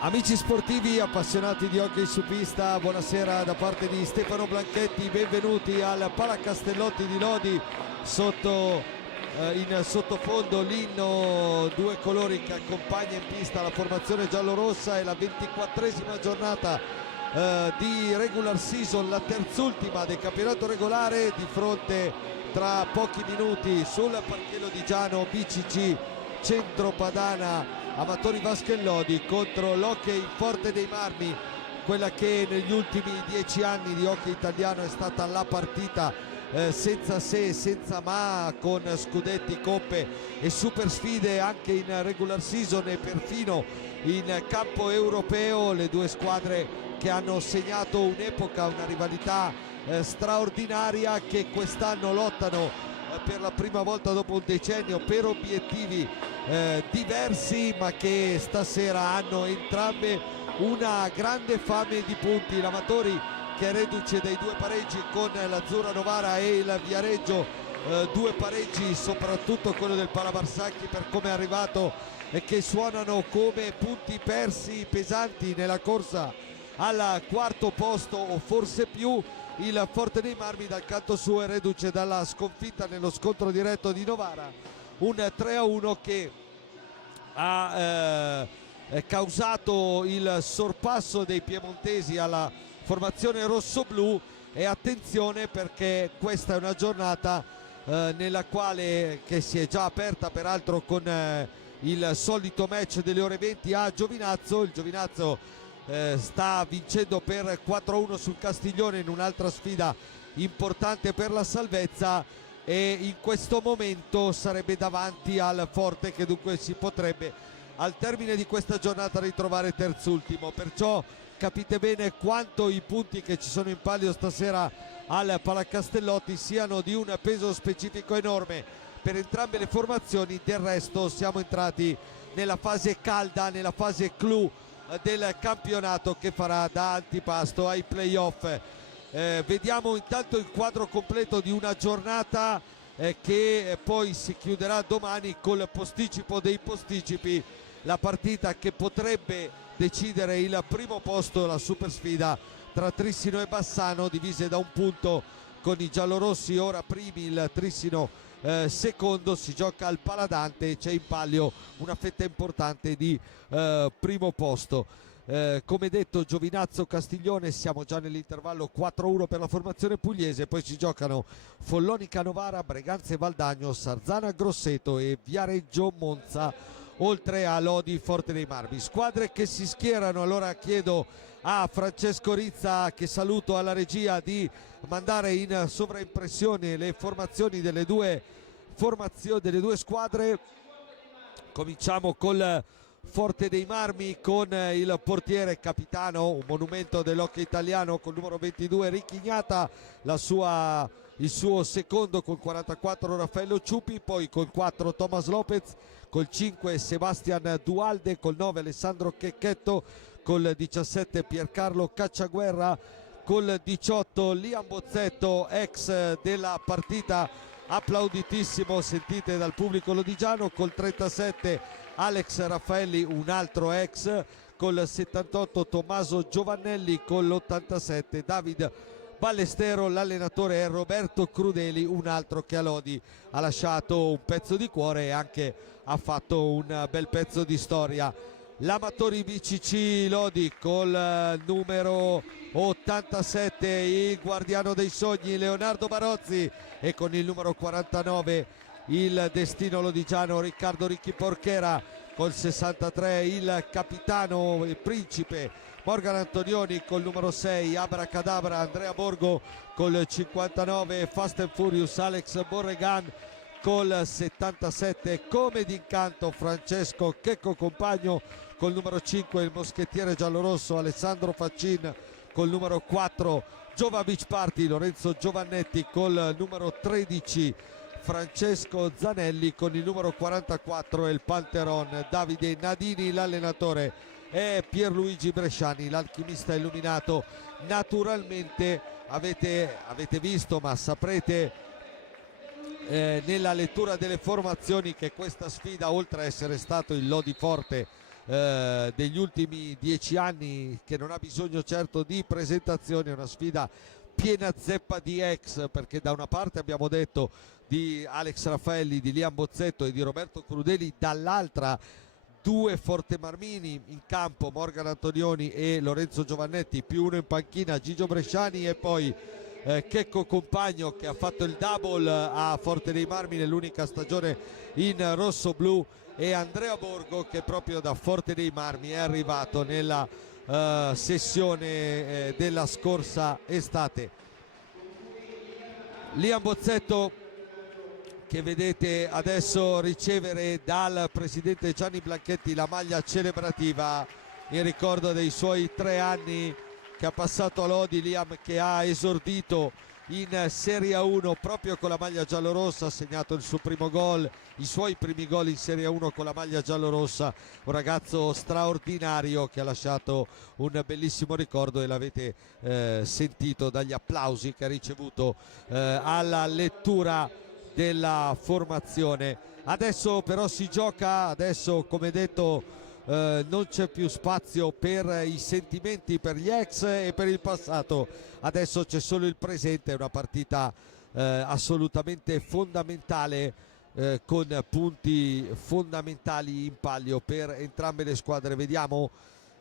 Amici sportivi appassionati di hockey su pista, buonasera da parte di Stefano Blanchetti, benvenuti al Palacastellotti di Lodi. In sottofondo l'inno due colori che accompagna in pista la formazione giallorossa. È la 24esima giornata di regular season, la terzultima del campionato regolare. Di fronte tra pochi minuti sul Parquet Lodigiano BCC Centro Padana Amatori Vasche Lodi contro l'Hockey Forte dei Marmi, quella che negli ultimi 10 anni di hockey italiano è stata la partita senza se e senza ma, con scudetti, coppe e super sfide anche in regular season e perfino in campo europeo. Le due squadre che hanno segnato un'epoca, una rivalità straordinaria, che quest'anno lottano per la prima volta dopo un decennio per obiettivi diversi, ma che stasera hanno entrambe una grande fame di punti. L'Amatori, che è reduce dai due pareggi con l'Azzurra Novara e il Viareggio, due pareggi, soprattutto quello del Palabarsacchi per come è arrivato, e che suonano come punti persi pesanti nella corsa al quarto posto o forse più. Il Forte dei Marmi dal canto suo è reduce dalla sconfitta nello scontro diretto di Novara, un 3-1 che ha causato il sorpasso dei piemontesi alla formazione rossoblù. E attenzione, perché questa è una giornata nella quale, che si è già aperta peraltro con il solito match delle ore 20 a Giovinazzo. Il Giovinazzo sta vincendo per 4-1 sul Castiglione in un'altra sfida importante per la salvezza, e in questo momento sarebbe davanti al Forte, che dunque si potrebbe al termine di questa giornata ritrovare terzultimo. Perciò capite bene quanto i punti che ci sono in palio stasera al Palacastellotti siano di un peso specifico enorme per entrambe le formazioni. Del resto siamo entrati nella fase calda, nella fase clou del campionato, che farà da antipasto ai playoff. Vediamo intanto il quadro completo di una giornata che poi si chiuderà domani col posticipo dei posticipi, la partita che potrebbe decidere il primo posto, la super sfida tra Trissino e Bassano, divise da un punto con i giallorossi ora primi, il Trissino secondo. Si gioca al Paladante e c'è in palio una fetta importante di primo posto. Come detto, Giovinazzo Castiglione, siamo già nell'intervallo 4-1 per la formazione pugliese. Poi si giocano Follonica Novara, Breganze Valdagno, Sarzana Grosseto e Viareggio Monza, oltre a Lodi Forte dei Marmi. Squadre che si schierano. Allora chiedo a Francesco Rizza, che saluto alla regia, di mandare in sovraimpressione le formazioni delle due squadre. Cominciamo col Forte dei Marmi, con il portiere capitano, un monumento dell'hockey italiano, col numero 22 Ricchignata, il suo secondo col 44 Raffaello Ciupi, poi col 4 Thomas Lopez, col 5 Sebastian Dualde, col 9 Alessandro Checchetto, col 17 Piercarlo Cacciaguerra, col 18 Liam Bozzetto, ex della partita, applauditissimo, sentite dal pubblico lodigiano, col 37 Alex Raffaelli, un altro ex, col 78 Tommaso Giovannelli, con l'87 David Ballestero. L'allenatore è Roberto Crudeli, un altro che a Lodi ha lasciato un pezzo di cuore e anche ha fatto un bel pezzo di storia. L'Amatori BCC Lodi col numero 87 il guardiano dei sogni Leonardo Barozzi, e con il numero 49 il destino lodigiano Riccardo Ricchi Porchera, col 63 il capitano, il principe Morgan Antonioni, col numero 6 Abracadabra Andrea Borgo, col 59 Fast and Furious Alex Borregan, col 77 come d'incanto Francesco Checco Compagno, col numero 5 il moschettiere giallorosso Alessandro Faccin, col numero 4 Giova Beach Party Lorenzo Giovannetti, col numero 13 Francesco Zanelli, con il numero 44 il Panteron Davide Nadini. L'allenatore è Pierluigi Bresciani, l'alchimista illuminato. Naturalmente avete visto, ma saprete nella lettura delle formazioni, che questa sfida, oltre a essere stato il Lodi Forte degli ultimi 10 anni, che non ha bisogno certo di presentazioni. È una sfida piena zeppa di ex, perché da una parte abbiamo detto di Alex Raffaelli, di Liam Bozzetto e di Roberto Crudeli, dall'altra due fortemarmini in campo, Morgan Antonioni e Lorenzo Giovannetti, più uno in panchina, Gigio Bresciani, e poi Checco Compagno, che ha fatto il double a Forte dei Marmi nell'unica stagione in rosso-blu, e Andrea Borgo, che proprio da Forte dei Marmi è arrivato nella sessione della scorsa estate. Liam Bozzetto, che vedete adesso ricevere dal presidente Gianni Blanchetti la maglia celebrativa in ricordo dei suoi 3 anni che ha passato a Lodi. Liam, che ha esordito in Serie 1 proprio con la maglia giallorossa, ha segnato il suo primo gol, i suoi primi gol in Serie 1 con la maglia giallorossa, un ragazzo straordinario che ha lasciato un bellissimo ricordo, e l'avete sentito dagli applausi che ha ricevuto alla lettura della formazione. Adesso però si gioca, adesso come detto non c'è più spazio per i sentimenti per gli ex e per il passato, adesso c'è solo il presente. È una partita assolutamente fondamentale, con punti fondamentali in palio per entrambe le squadre. Vediamo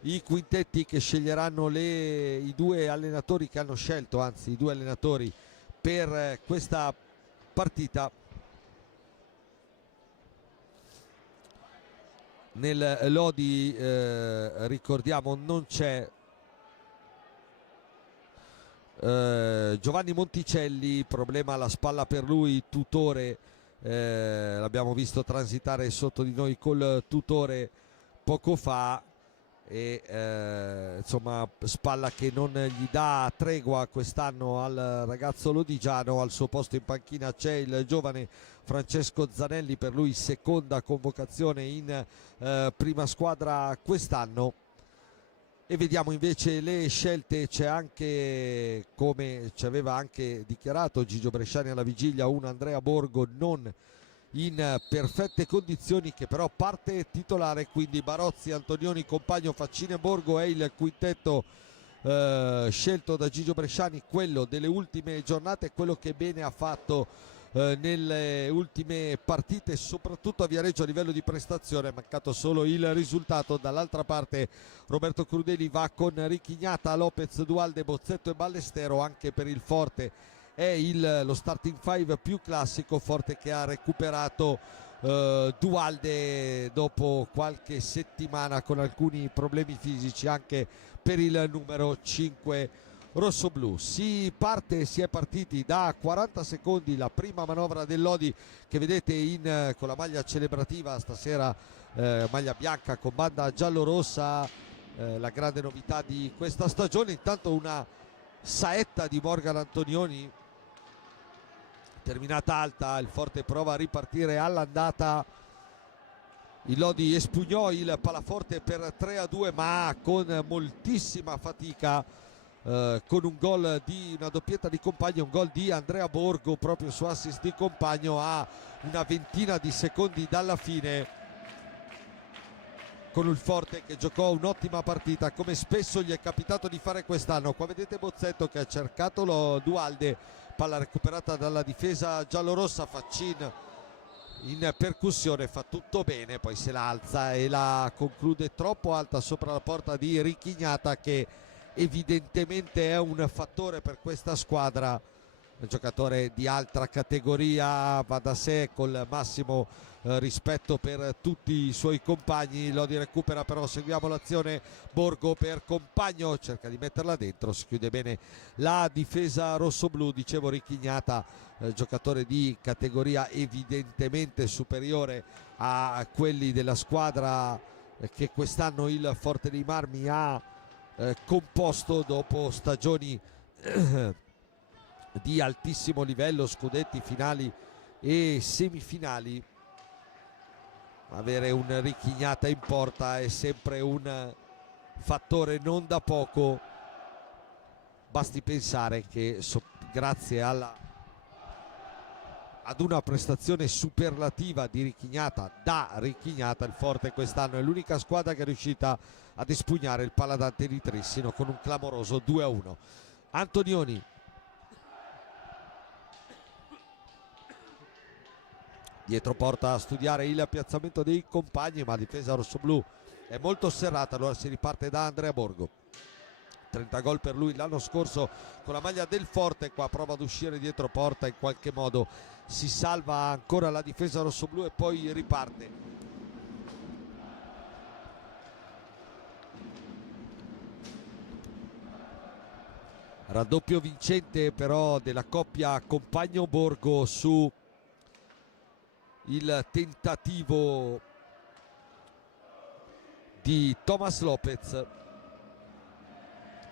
i quintetti che sceglieranno i due allenatori che hanno scelto, anzi i due allenatori per questa partita. Nel Lodi ricordiamo non c'è Giovanni Monticelli, problema alla spalla per lui, Tutore, l'abbiamo visto transitare sotto di noi col Tutore poco fa, e insomma spalla che non gli dà tregua quest'anno al ragazzo lodigiano. Al suo posto in panchina c'è il giovane Francesco Zanelli, per lui seconda convocazione in prima squadra quest'anno. E vediamo invece le scelte. C'è anche, come ci aveva anche dichiarato Gigio Bresciani alla vigilia, un Andrea Borgo non in perfette condizioni, che però parte titolare. Quindi Barozzi, Antonioni, Compagno, Faccini e Borgo è il quintetto scelto da Gigio Bresciani, quello delle ultime giornate, quello che bene ha fatto nelle ultime partite, soprattutto a Viareggio a livello di prestazione. È mancato solo il risultato. Dall'altra parte Roberto Crudeli va con Ricchignata, Lopez, Dualde, Bozzetto e Ballestero. Anche per il Forte è lo starting five più classico, Forte che ha recuperato Dualde dopo qualche settimana con alcuni problemi fisici, anche per il numero 5 rossoblu. Si è partiti da 40 secondi, la prima manovra del Lodi che vedete con la maglia celebrativa stasera, maglia bianca con banda giallorossa, la grande novità di questa stagione. Intanto una saetta di Morgan Antonioni terminata alta, il Forte prova a ripartire all'andata, il Lodi espugnò il palaforte per 3-2, ma con moltissima fatica, con un gol di una doppietta di Compagno, un gol di Andrea Borgo proprio su assist di Compagno a una ventina di secondi dalla fine, con il Forte che giocò un'ottima partita come spesso gli è capitato di fare quest'anno. Qua vedete Bozzetto che ha cercato Dualde, palla recuperata dalla difesa giallorossa, Faccin in percussione fa tutto bene, poi se la alza e la conclude troppo alta sopra la porta di Ricchignata, che evidentemente è un fattore per questa squadra, un giocatore di altra categoria, va da sé, col massimo rispetto per tutti i suoi compagni. Lodi recupera, però seguiamo l'azione, Borgo per Compagno, cerca di metterla dentro, si chiude bene la difesa rossoblu. Dicevo Ricchignata, giocatore di categoria evidentemente superiore a quelli della squadra che quest'anno il Forte dei Marmi ha composto dopo stagioni di altissimo livello, scudetti, finali e semifinali. Avere un Ricchignata in porta è sempre un fattore non da poco. Basti pensare che grazie ad una prestazione superlativa di Ricchignata. Da Ricchignata il Forte quest'anno è l'unica squadra che è riuscita ad espugnare il Paladante di Trissino con un clamoroso 2-1. Antonioni dietro porta a studiare il piazzamento dei compagni, ma la difesa rossoblù è molto serrata. Allora si riparte da Andrea Borgo. 30 gol per lui l'anno scorso con la maglia del Forte, qua prova ad uscire dietro porta, in qualche modo si salva ancora la difesa rossoblù e poi riparte. Raddoppio vincente però della coppia Compagno-Borgo su il tentativo di Thomas Lopez.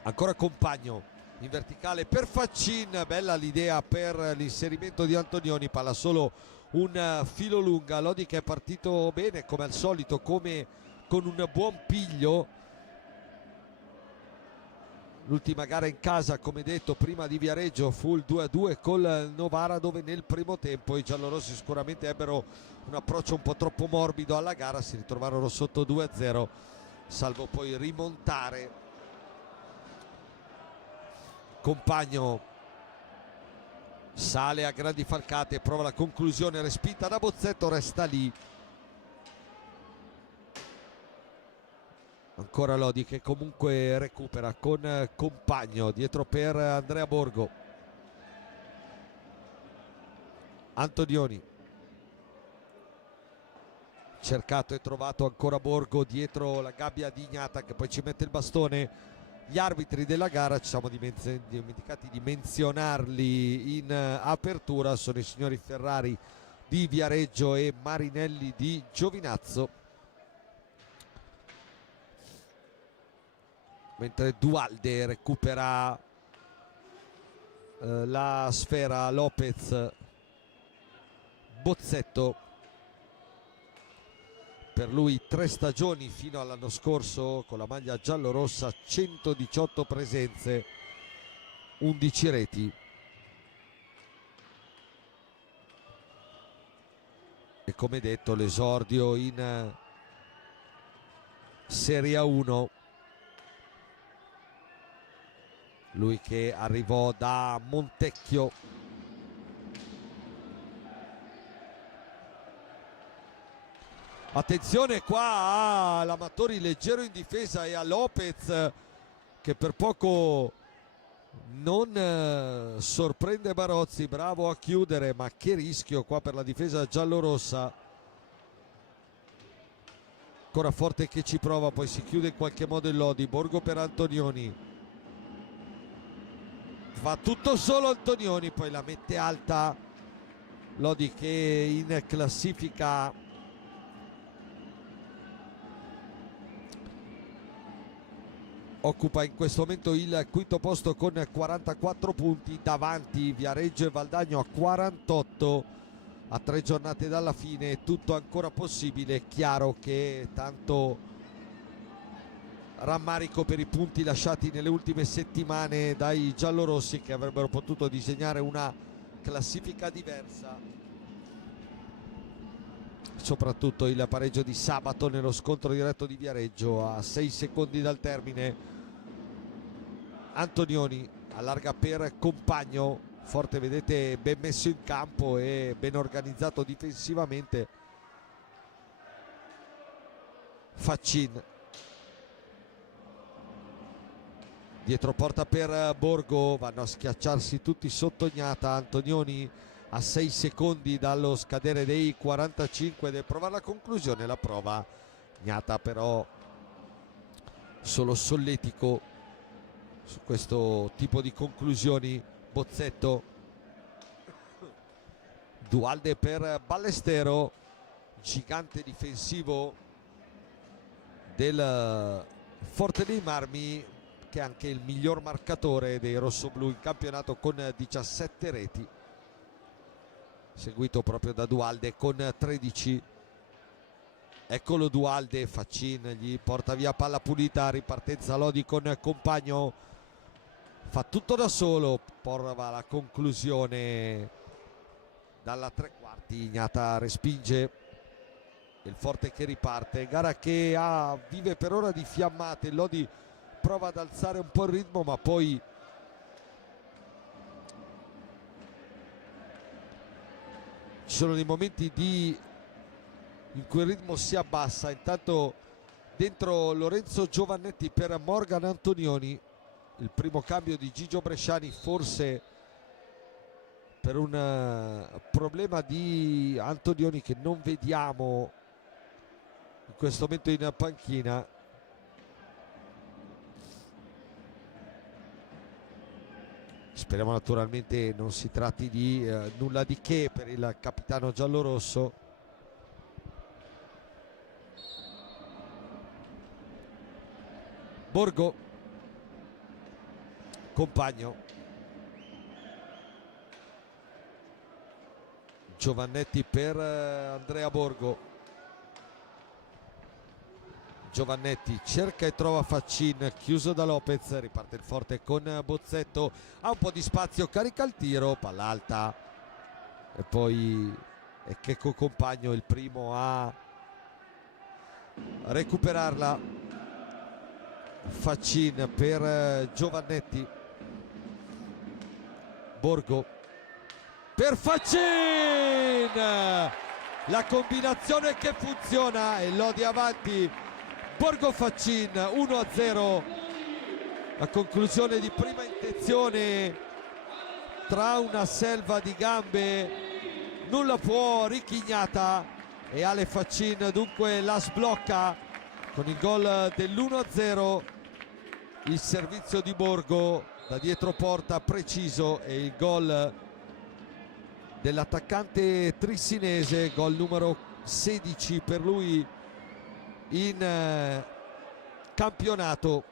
Ancora Compagno in verticale per Faccin, bella l'idea per l'inserimento di Antonioni, palla solo un filo lunga. Lodi che è partito bene come al solito, come con un buon piglio. L'ultima gara in casa, come detto, prima di Viareggio fu il 2-2 col Novara, dove nel primo tempo i giallorossi sicuramente ebbero un approccio un po' troppo morbido alla gara, si ritrovarono sotto 2-0 salvo poi rimontare. Compagno sale a grandi falcate, prova la conclusione, respinta da Bozzetto, resta lì. Ancora Lodi che comunque recupera con Compagno dietro per Andrea Borgo. Antonioni cercato e trovato ancora Borgo dietro la gabbia di Ignata, che poi ci mette il bastone. Gli arbitri della gara, ci siamo dimenticati di menzionarli in apertura, sono i signori Ferrari di Viareggio e Marinelli di Giovinazzo. Mentre Dualde recupera la sfera, Lopez, Bozzetto, per lui 3 stagioni fino all'anno scorso con la maglia giallorossa, 118 presenze, 11 reti. E come detto l'esordio in Serie 1. Lui che arrivò da Montecchio. Attenzione qua all'Amatori leggero in difesa e a Lopez che per poco non sorprende Barozzi, bravo a chiudere, ma che rischio qua per la difesa giallorossa. Ancora Forte che ci prova, poi si chiude in qualche modo il Lodi. Borgo per Antonioni. Fa tutto solo Antonioni, poi la mette alta Lodi che in classifica occupa in questo momento il quinto posto con 44 punti, davanti Viareggio e Valdagno a 48, a 3 giornate dalla fine, tutto ancora possibile. Chiaro che tanto rammarico per i punti lasciati nelle ultime settimane dai giallorossi, che avrebbero potuto disegnare una classifica diversa. Soprattutto il pareggio di sabato nello scontro diretto di Viareggio a 6 secondi dal termine. Antonioni allarga per Compagno, Forte vedete ben messo in campo e ben organizzato difensivamente. Faccin dietro porta per Borgo, vanno a schiacciarsi tutti sotto Ignata. Antonioni a 6 secondi dallo scadere dei 45, deve provare la conclusione, la prova Ignata, però solo solletico su questo tipo di conclusioni. Bozzetto, Dualde per Ballestero, gigante difensivo del Forte dei Marmi, che è anche il miglior marcatore dei rossoblù in campionato con 17 reti, seguito proprio da Dualde con 13. Eccolo Dualde, Faccin gli porta via palla pulita, ripartenza Lodi con Compagno, fa tutto da solo, prova la conclusione dalla tre quarti. Ignata respinge, il Forte che riparte, gara che vive per ora di fiammate. Lodi prova ad alzare un po' il ritmo, ma poi ci sono dei momenti in cui il ritmo si abbassa. Intanto dentro Lorenzo Giovannetti per Morgan Antonioni, il primo cambio di Gigio Bresciani, forse per un problema di Antonioni che non vediamo in questo momento in panchina. Speriamo naturalmente non si tratti di nulla di che per il capitano giallorosso. Borgo, Compagno, Giovannetti per Andrea Borgo. Giovannetti cerca e trova Faccin, chiuso da Lopez, riparte il Forte con Bozzetto, ha un po' di spazio, carica il tiro, palla alta e poi è Checco Compagno il primo a recuperarla. Faccin per Giovannetti, Borgo per Faccin, la combinazione che funziona e Lodi avanti. Borgo Faccin 1-0, la conclusione di prima intenzione tra una selva di gambe, nulla può Ricky Ignata e Ale Faccin dunque la sblocca con il gol dell'1-0. Il servizio di Borgo da dietro porta preciso e il gol dell'attaccante trissinese, gol numero 16 per lui in campionato.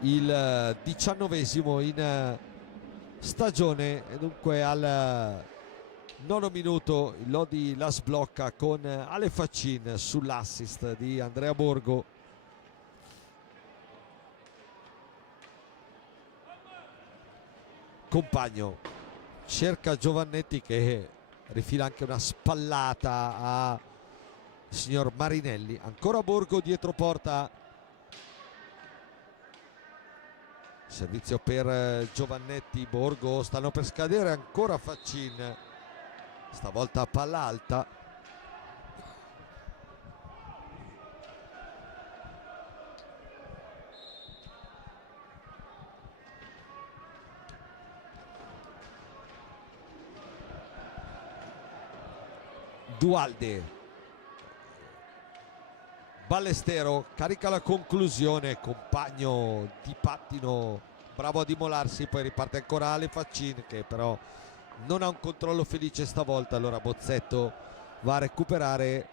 Il 19esimo in stagione e dunque al nono minuto il Lodi la sblocca con Ale Faccin sull'assist di Andrea Borgo. Compagno cerca Giovannetti che rifila anche una spallata a signor Marinelli. Ancora Borgo dietro porta, servizio per Giovannetti. Borgo, stanno per scadere ancora Faccin, stavolta palla alta. Dualde, Ballestero carica la conclusione, Compagno di pattino bravo ad immolarsi, poi riparte ancora Ale Faccin che però non ha un controllo felice stavolta. Allora Bozzetto va a recuperare,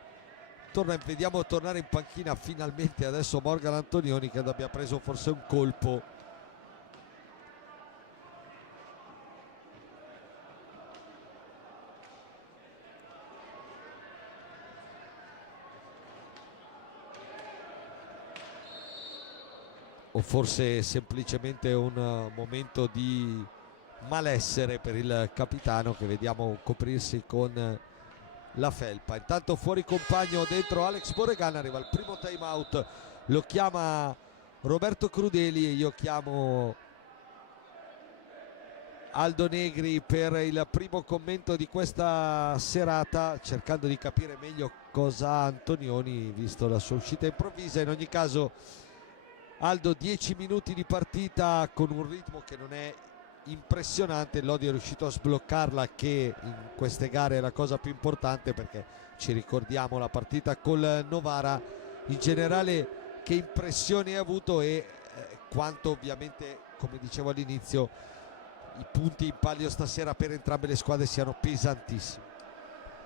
vediamo tornare in panchina finalmente adesso Morgan Antonioni, che abbia preso forse un colpo. O forse semplicemente un momento di malessere per il capitano, che vediamo coprirsi con la felpa. Intanto fuori Compagno, dentro Alex Borregan, arriva il primo time out, lo chiama Roberto Crudeli e io chiamo Aldo Negri per il primo commento di questa serata, cercando di capire meglio cosa ha Antonioni visto la sua uscita improvvisa. In ogni caso Aldo, 10 minuti di partita con un ritmo che non è impressionante. Lodi è riuscito a sbloccarla, che in queste gare è la cosa più importante, perché ci ricordiamo la partita col Novara. In generale che impressioni hai avuto e quanto ovviamente, come dicevo all'inizio, i punti in palio stasera per entrambe le squadre siano pesantissimi.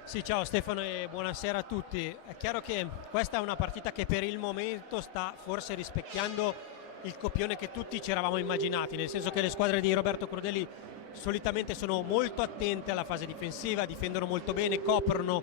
Sì, ciao Stefano e buonasera a tutti. È chiaro che questa è una partita che per il momento sta forse rispecchiando il copione che tutti ci eravamo immaginati, nel senso che le squadre di Roberto Crudeli solitamente sono molto attente alla fase difensiva, difendono molto bene, coprono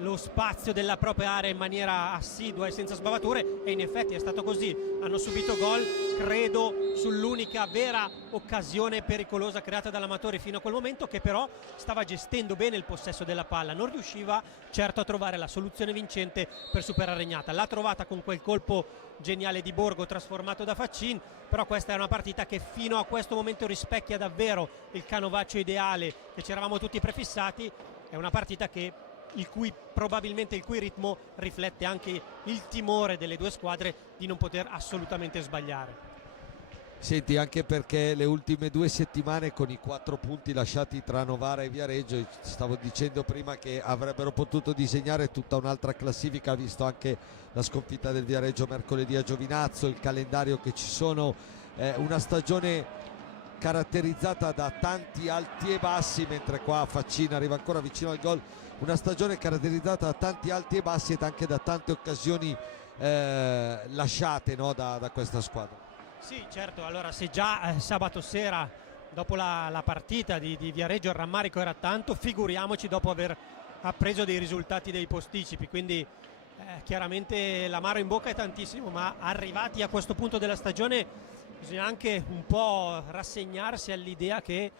lo spazio della propria area in maniera assidua e senza sbavature, e in effetti è stato così. Hanno subito gol, credo, sull'unica vera occasione pericolosa creata dall'Amatori fino a quel momento, che però stava gestendo bene il possesso della palla, non riusciva certo a trovare la soluzione vincente per superare Regnata. L'ha trovata con quel colpo geniale di Borgo trasformato da Faccin, però questa è una partita che fino a questo momento rispecchia davvero il canovaccio ideale che ci eravamo tutti prefissati. È una partita che probabilmente il cui ritmo riflette anche il timore delle due squadre di non poter assolutamente sbagliare. Senti, anche perché le ultime 2 settimane con i 4 punti lasciati tra Novara e Viareggio, stavo dicendo prima che avrebbero potuto disegnare tutta un'altra classifica, visto anche la sconfitta del Viareggio mercoledì a Giovinazzo, il calendario che ci sono, una stagione caratterizzata da tanti alti e bassi, mentre qua Faccin arriva ancora vicino al gol. Una stagione caratterizzata da tanti alti e bassi ed anche da tante occasioni lasciate, no, da questa squadra. Sì, certo. Allora, se già sabato sera dopo la partita di Viareggio il rammarico era tanto, figuriamoci dopo aver appreso dei risultati dei posticipi. Quindi chiaramente l'amaro in bocca è tantissimo, ma arrivati a questo punto della stagione bisogna anche un po' rassegnarsi all'idea che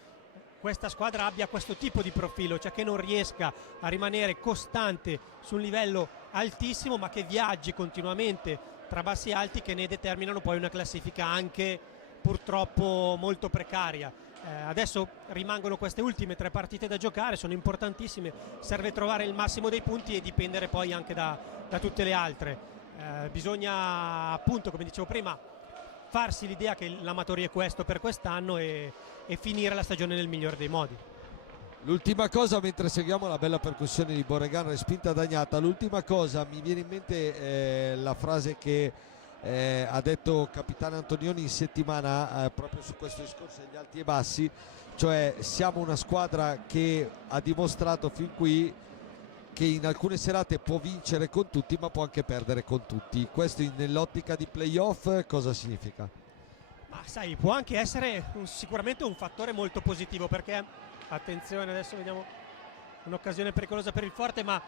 questa squadra abbia questo tipo di profilo, cioè che non riesca a rimanere costante su un livello altissimo, ma che viaggi continuamente tra bassi e alti, che ne determinano poi una classifica anche purtroppo molto precaria. Adesso rimangono queste ultime 3 partite da giocare, sono importantissime, serve trovare il massimo dei punti e dipendere poi anche da tutte le altre. Bisogna, appunto, come dicevo prima, farsi l'idea che l'Amatori è questo per quest'anno e finire la stagione nel migliore dei modi. L'ultima cosa, mentre seguiamo la bella percussione di Borregan respinta da Agnata, l'ultima cosa mi viene in mente la frase che ha detto capitano Antonioni in settimana proprio su questo discorso degli alti e bassi, cioè siamo una squadra che ha dimostrato fin qui che in alcune serate può vincere con tutti ma può anche perdere con tutti. Questo nell'ottica di playoff cosa significa? Ma sai, può anche essere sicuramente un fattore molto positivo, perché attenzione, adesso vediamo un'occasione pericolosa per il Forte, ma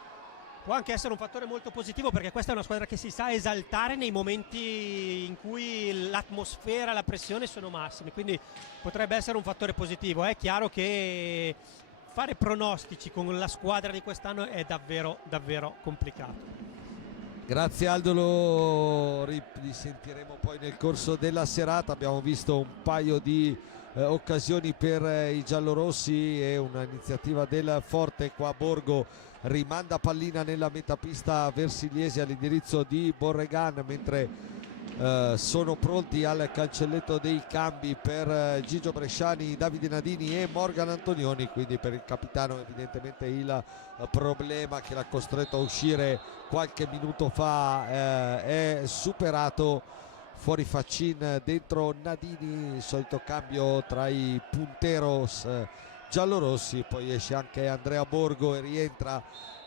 può anche essere un fattore molto positivo perché questa è una squadra che si sa esaltare nei momenti in cui l'atmosfera, la pressione sono massimi, quindi potrebbe essere un fattore positivo. È chiaro che fare pronostici con la squadra di quest'anno è davvero davvero complicato. Grazie Aldo, lo risentiremo poi nel corso della serata. Abbiamo visto un paio di occasioni per i giallorossi e un'iniziativa del Forte. Qua Borgo rimanda pallina nella metapista versigliese all'indirizzo di Borregan, mentre sono pronti al cancelletto dei cambi per Gigio Bresciani, Davide Nadini e Morgan Antonioni. Quindi per il capitano evidentemente il problema che l'ha costretto a uscire qualche minuto fa è superato. Fuori Faccin, dentro Nadini, il solito cambio tra i punteros giallorossi, poi esce anche Andrea Borgo e rientra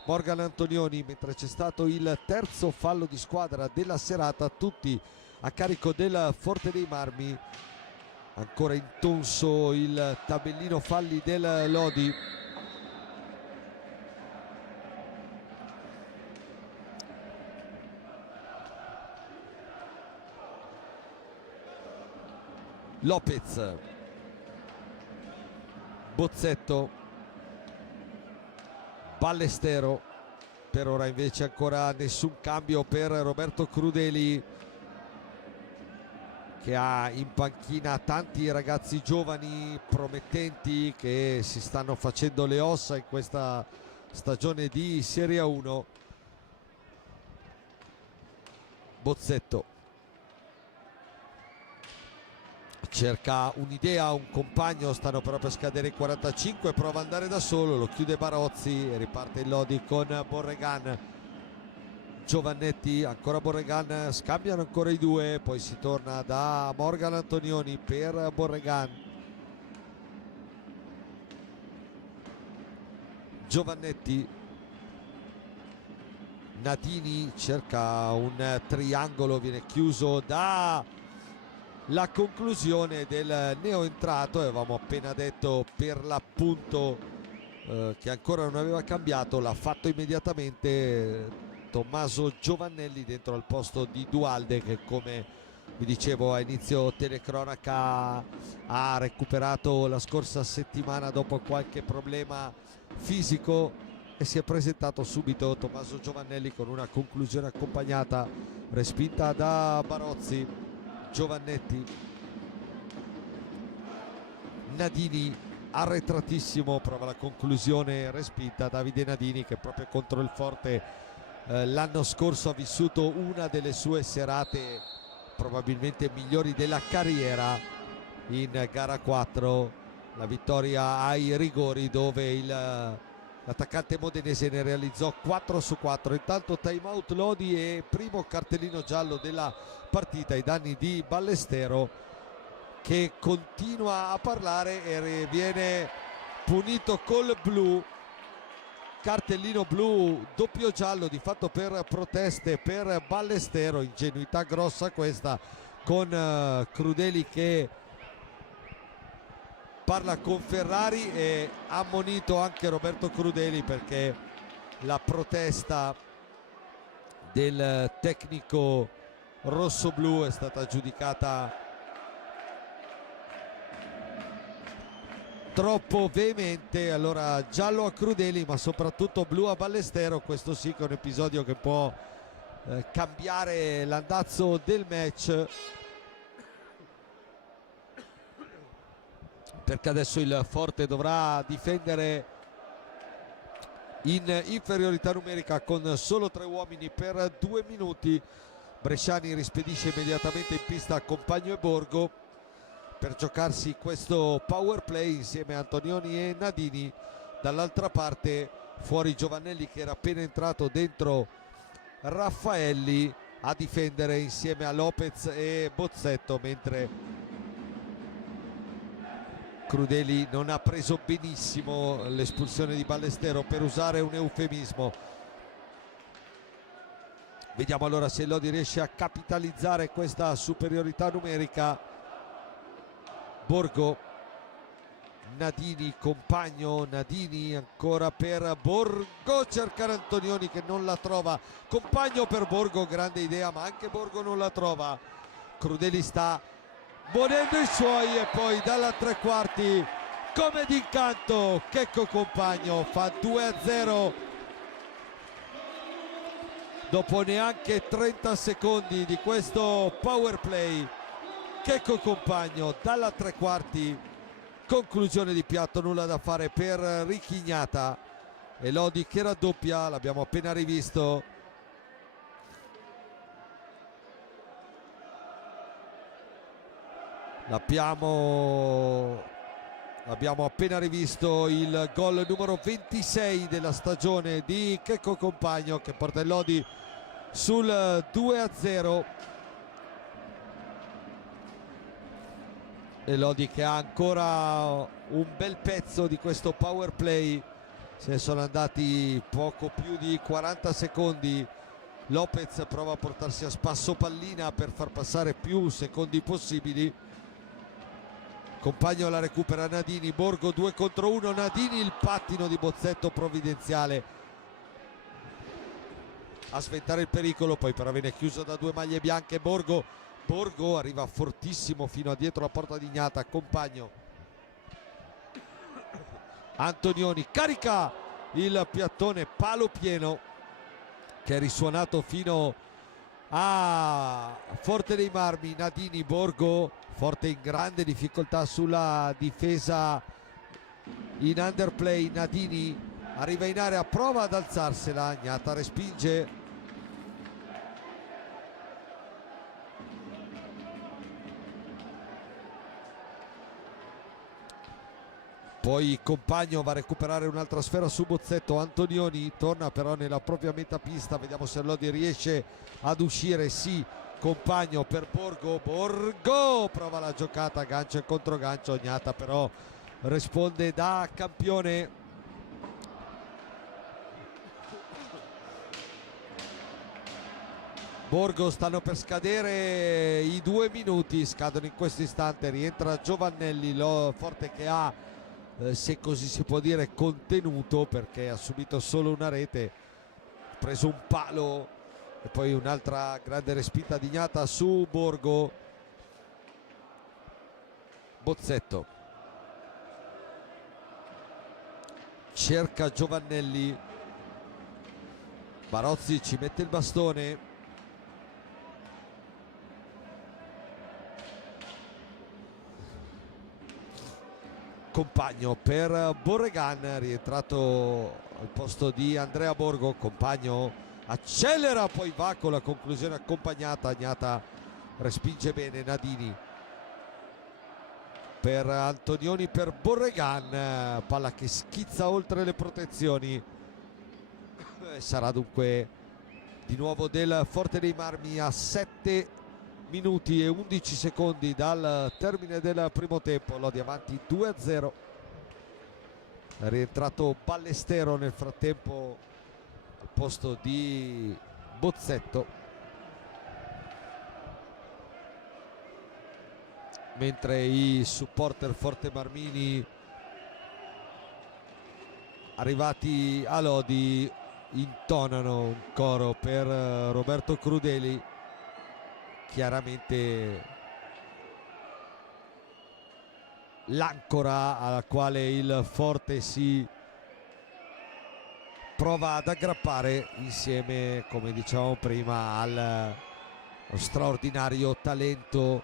Morgan Antonioni, mentre c'è stato il terzo fallo di squadra della serata, tutti a carico del Forte dei Marmi. Ancora intonso il tabellino falli del Lodi. Lopez, Bozzetto, Ballestero. Per ora invece ancora nessun cambio per Roberto Crudeli, che ha in panchina tanti ragazzi giovani promettenti che si stanno facendo le ossa in questa stagione di Serie 1. Bozzetto cerca un'idea, un compagno, stanno però per scadere i 45, prova ad andare da solo, lo chiude Barozzi e riparte il Lodi con Borregan. Giovannetti, ancora Borregan, scambiano ancora i due, poi si torna da Morgan Antonioni per Borregan. Giovannetti, Nadini cerca un triangolo, viene chiuso da la conclusione del neoentrato. Avevamo appena detto per l'appunto che ancora non aveva cambiato, l'ha fatto immediatamente Tommaso Giovannelli dentro al posto di Dualde, che come vi dicevo a inizio telecronaca ha recuperato la scorsa settimana dopo qualche problema fisico e si è presentato subito Tommaso Giovannelli con una conclusione accompagnata, respinta da Barozzi. Giovannetti, Nadini arretratissimo, prova la conclusione, respinta. Davide Nadini, che proprio contro il Forte l'anno scorso ha vissuto una delle sue serate probabilmente migliori della carriera in gara 4, la vittoria ai rigori dove l'attaccante modenese ne realizzò 4 su 4. Intanto time out Lodi e primo cartellino giallo della partita ai danni di Ballestero, che continua a parlare e viene punito col blu. Cartellino blu, doppio giallo di fatto per proteste per Ballestero. Ingenuità grossa questa, con Crudeli che parla con Ferrari e ha ammonito anche Roberto Crudeli perché la protesta del tecnico rossoblu è stata giudicata troppo veemente. Allora giallo a Crudeli ma soprattutto blu a Ballestero. Questo sì che è un episodio che può cambiare l'andazzo del match, perché adesso il Forte dovrà difendere in inferiorità numerica con solo 3 uomini per 2 minuti. Bresciani rispedisce immediatamente in pista Compagno e Borgo per giocarsi questo power play insieme a Antonioni e Nadini. Dall'altra parte fuori Giovannelli, che era appena entrato dentro Raffaelli a difendere insieme a Lopez e Bozzetto, mentre Crudeli non ha preso benissimo l'espulsione di Ballestero, per usare un eufemismo. Vediamo allora se Lodi riesce a capitalizzare questa superiorità numerica. Borgo, Nadini, Compagno, Nadini ancora per Borgo, cercare Antonioni che non la trova, Compagno per Borgo, grande idea ma anche Borgo non la trova. Crudeli sta ponendo i suoi e poi dalla 3/4 come d'incanto Checco Compagno fa 2-0 dopo neanche 30 secondi di questo power play. Checco Compagno dalla 3/4, conclusione di piatto, nulla da fare per Richignata e Lodi che raddoppia, l'abbiamo appena rivisto. Abbiamo appena rivisto il gol numero 26 della stagione di Checco Compagno, che porta il Lodi sul 2-0. E Lodi che ha ancora un bel pezzo di questo power play, se ne sono andati poco più di 40 secondi. Lopez prova a portarsi a spasso pallina per far passare più secondi possibili. Compagno la recupera Nadini, Borgo 2 contro 1, Nadini, il pattino di Bozzetto provvidenziale a sventare il pericolo, poi però viene chiuso da 2 maglie bianche. Borgo arriva fortissimo fino a dietro la porta di Ignata. Compagno, Antonioni carica il piattone, palo pieno che è risuonato fino a Forte dei Marmi. Nadini, Borgo, Forte in grande difficoltà sulla difesa in underplay. Nadini arriva in area, prova ad alzarsela, Ignata respinge. Poi Compagno va a recuperare un'altra sfera su Bozzetto. Antonioni torna però nella propria metà pista, vediamo se Lodi riesce ad uscire. Sì, Compagno per Borgo prova la giocata, gancio e controgancio. Ignata però risponde da campione. Borgo, stanno per scadere i 2 minuti, scadono in questo istante, rientra Giovannelli. Forte che ha se così si può dire, contenuto, perché ha subito solo una rete, ha preso un palo e poi un'altra grande respinta di Ignata su Borgo. Bozzetto cerca Giovannelli, Barozzi ci mette il bastone, Compagno per Borregan, rientrato al posto di Andrea Borgo. Compagno accelera, poi va con la conclusione accompagnata, Ignata respinge bene. Nadini per Antonioni, per Borregan, palla che schizza oltre le protezioni. Sarà dunque di nuovo del Forte dei Marmi a 7 minuti e 11 secondi dal termine del primo tempo. Lodi avanti 2-0. È rientrato Ballestero nel frattempo al posto di Bozzetto, mentre i supporter Forte Marmini arrivati a Lodi intonano un coro per Roberto Crudeli, chiaramente l'ancora alla quale il Forte si prova ad aggrappare insieme, come dicevamo prima, allo straordinario talento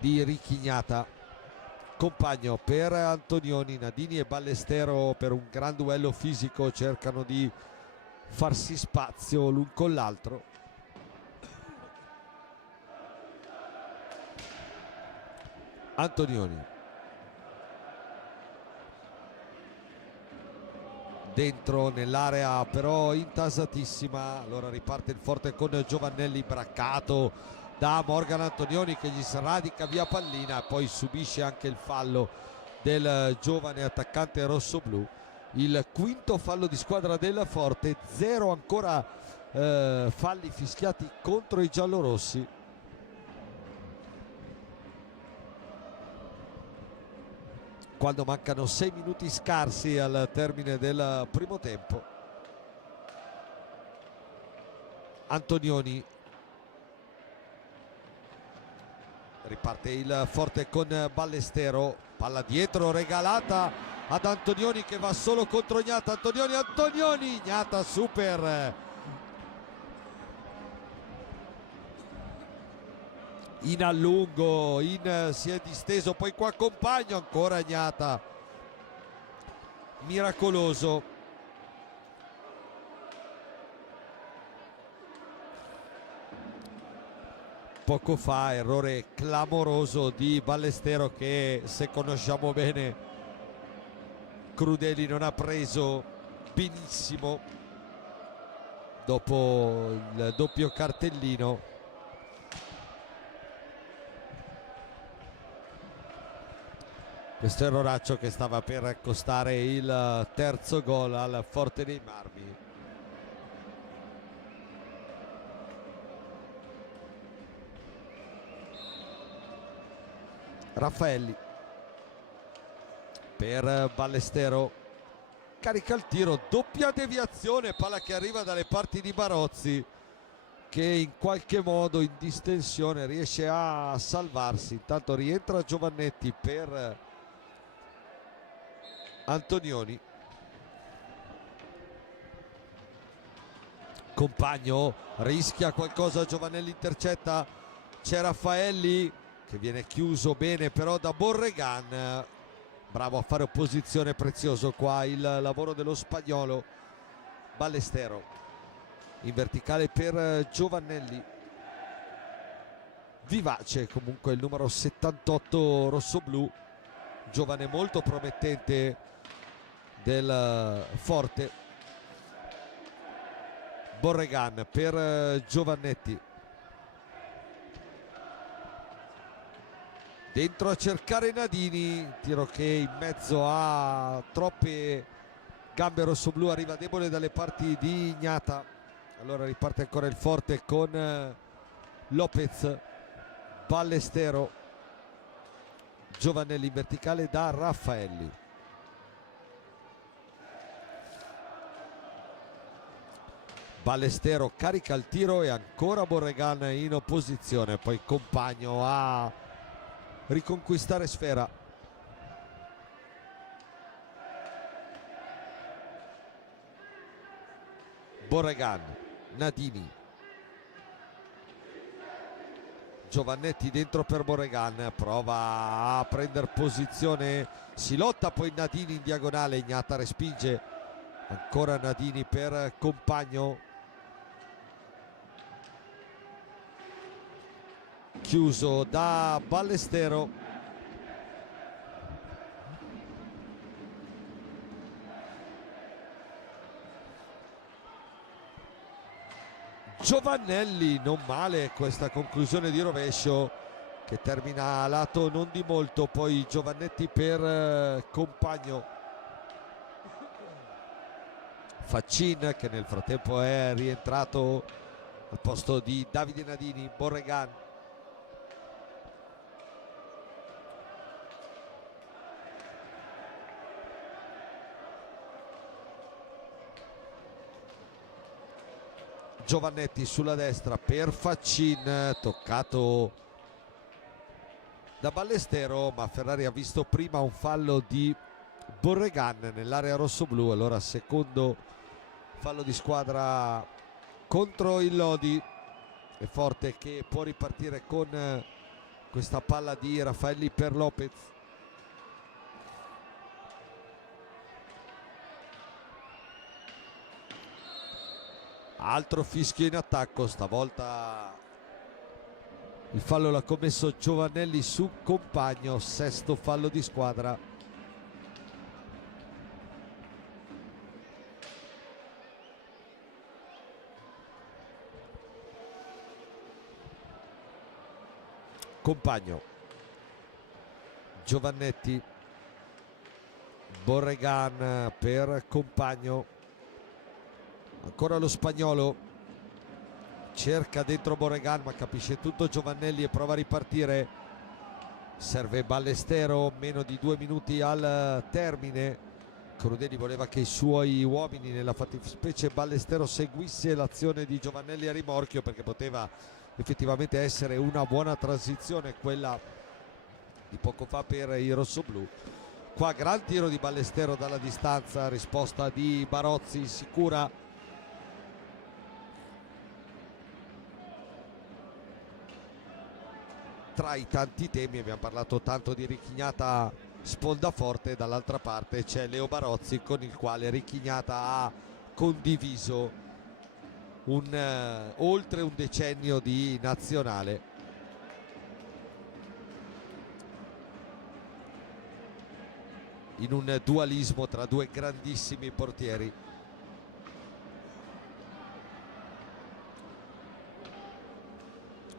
di Ricky Ignata. Compagno per Antonioni, Nadini e Ballestero per un gran duello fisico cercano di farsi spazio l'un con l'altro. Antonioni dentro nell'area però intasatissima, allora riparte il Forte con Giovannelli, braccato da Morgan Antonioni che gli sradica via pallina, poi subisce anche il fallo del giovane attaccante rossoblu. Il quinto fallo di squadra del Forte, 0 ancora falli fischiati contro i giallorossi. Quando mancano 6 minuti scarsi al termine del primo tempo. Antonioni, riparte il Forte con Ballestero, palla dietro regalata ad Antonioni che va solo contro Ignata. Antonioni, Ignata super in allungo, si è disteso, poi qua Compagno, ancora Ignata, miracoloso. Poco fa errore clamoroso di Ballestero che, se conosciamo bene Crudeli, non ha preso benissimo dopo il doppio cartellino. Questo erroraccio che stava per costare il terzo gol al Forte dei Marmi. Raffaelli per Ballestero, carica il tiro, doppia deviazione, palla che arriva dalle parti di Barozzi che in qualche modo in distensione riesce a salvarsi. Intanto rientra Giovannetti per Antonioni. Compagno rischia qualcosa, Giovannelli intercetta, c'è Raffaelli che viene chiuso bene però da Borregan, bravo a fare opposizione, prezioso qua il lavoro dello spagnolo. Ballestero in verticale per Giovannelli, vivace comunque il numero 78 rossoblu, giovane molto promettente del Forte. Borregan per Giovannetti, dentro a cercare Nadini, tiro che in mezzo a troppe gambe rossoblu arriva debole dalle parti di Ignata. Allora riparte ancora il Forte con Lopez, Ballestero, Giovannelli in verticale da Raffaelli. Ballestero carica il tiro e ancora Borregan in opposizione, poi Compagno a riconquistare sfera. Borregan, Nadini, Giovannetti dentro per Borregan, prova a prendere posizione, si lotta, poi Nadini in diagonale, Ignata respinge, ancora Nadini per Compagno, chiuso da Ballestero. Giovannelli, non male questa conclusione di rovescio che termina a lato non di molto, poi Giovannetti per Compagno. Faccin che nel frattempo è rientrato al posto di Davide Nadini. Borregan, Giovannetti sulla destra per Faccin, toccato da Ballestero, ma Ferrari ha visto prima un fallo di Borregan nell'area rossoblù, allora secondo fallo di squadra contro il Lodi. È Forte che può ripartire con questa palla di Raffaelli per Lopez. Altro fischio in attacco, stavolta il fallo l'ha commesso Giovannelli su Compagno, sesto fallo di squadra. Compagno, Giovannetti, Borregan per Compagno, ancora lo spagnolo, cerca dentro Borregan ma capisce tutto Giovannelli e prova a ripartire. Serve Ballestero, meno di 2 minuti al termine. Crudeli voleva che i suoi uomini, nella fattispecie Ballestero, seguisse l'azione di Giovannelli a rimorchio, perché poteva effettivamente essere una buona transizione quella di poco fa per i rossoblù. Qua gran tiro di Ballestero dalla distanza, risposta di Barozzi sicura. Tra i tanti temi abbiamo parlato tanto di Ricchignata sponda forte, dall'altra parte c'è Leo Barozzi con il quale Ricchignata ha condiviso oltre un decennio di nazionale. In un dualismo tra due grandissimi portieri.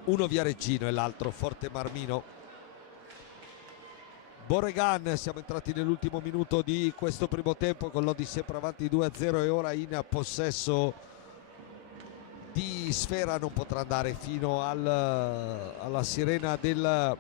Uno Viareggino e l'altro Forte Marmino. Borregan, siamo entrati nell'ultimo minuto di questo primo tempo con Lodi sempre avanti 2-0 e ora in possesso di sfera, non potrà andare fino alla sirena del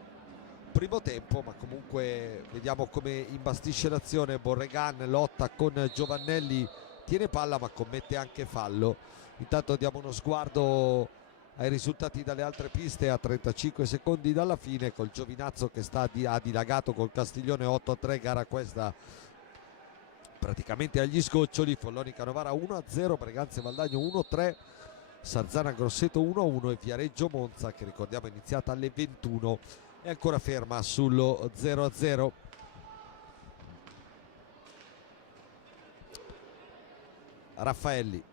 primo tempo, ma comunque vediamo come imbastisce l'azione. Borregan lotta con Giovannelli, tiene palla ma commette anche fallo. Intanto diamo uno sguardo ai risultati dalle altre piste a 35 secondi dalla fine, col Giovinazzo che ha dilagato col Castiglione 8-3, gara questa praticamente agli sgoccioli. Follonica Novara 1-0, Breganze Valdagno 1-3, Sarzana Grosseto 1-1 e Viareggio Monza, che ricordiamo è iniziata alle 21, è ancora ferma sullo 0-0. Raffaelli,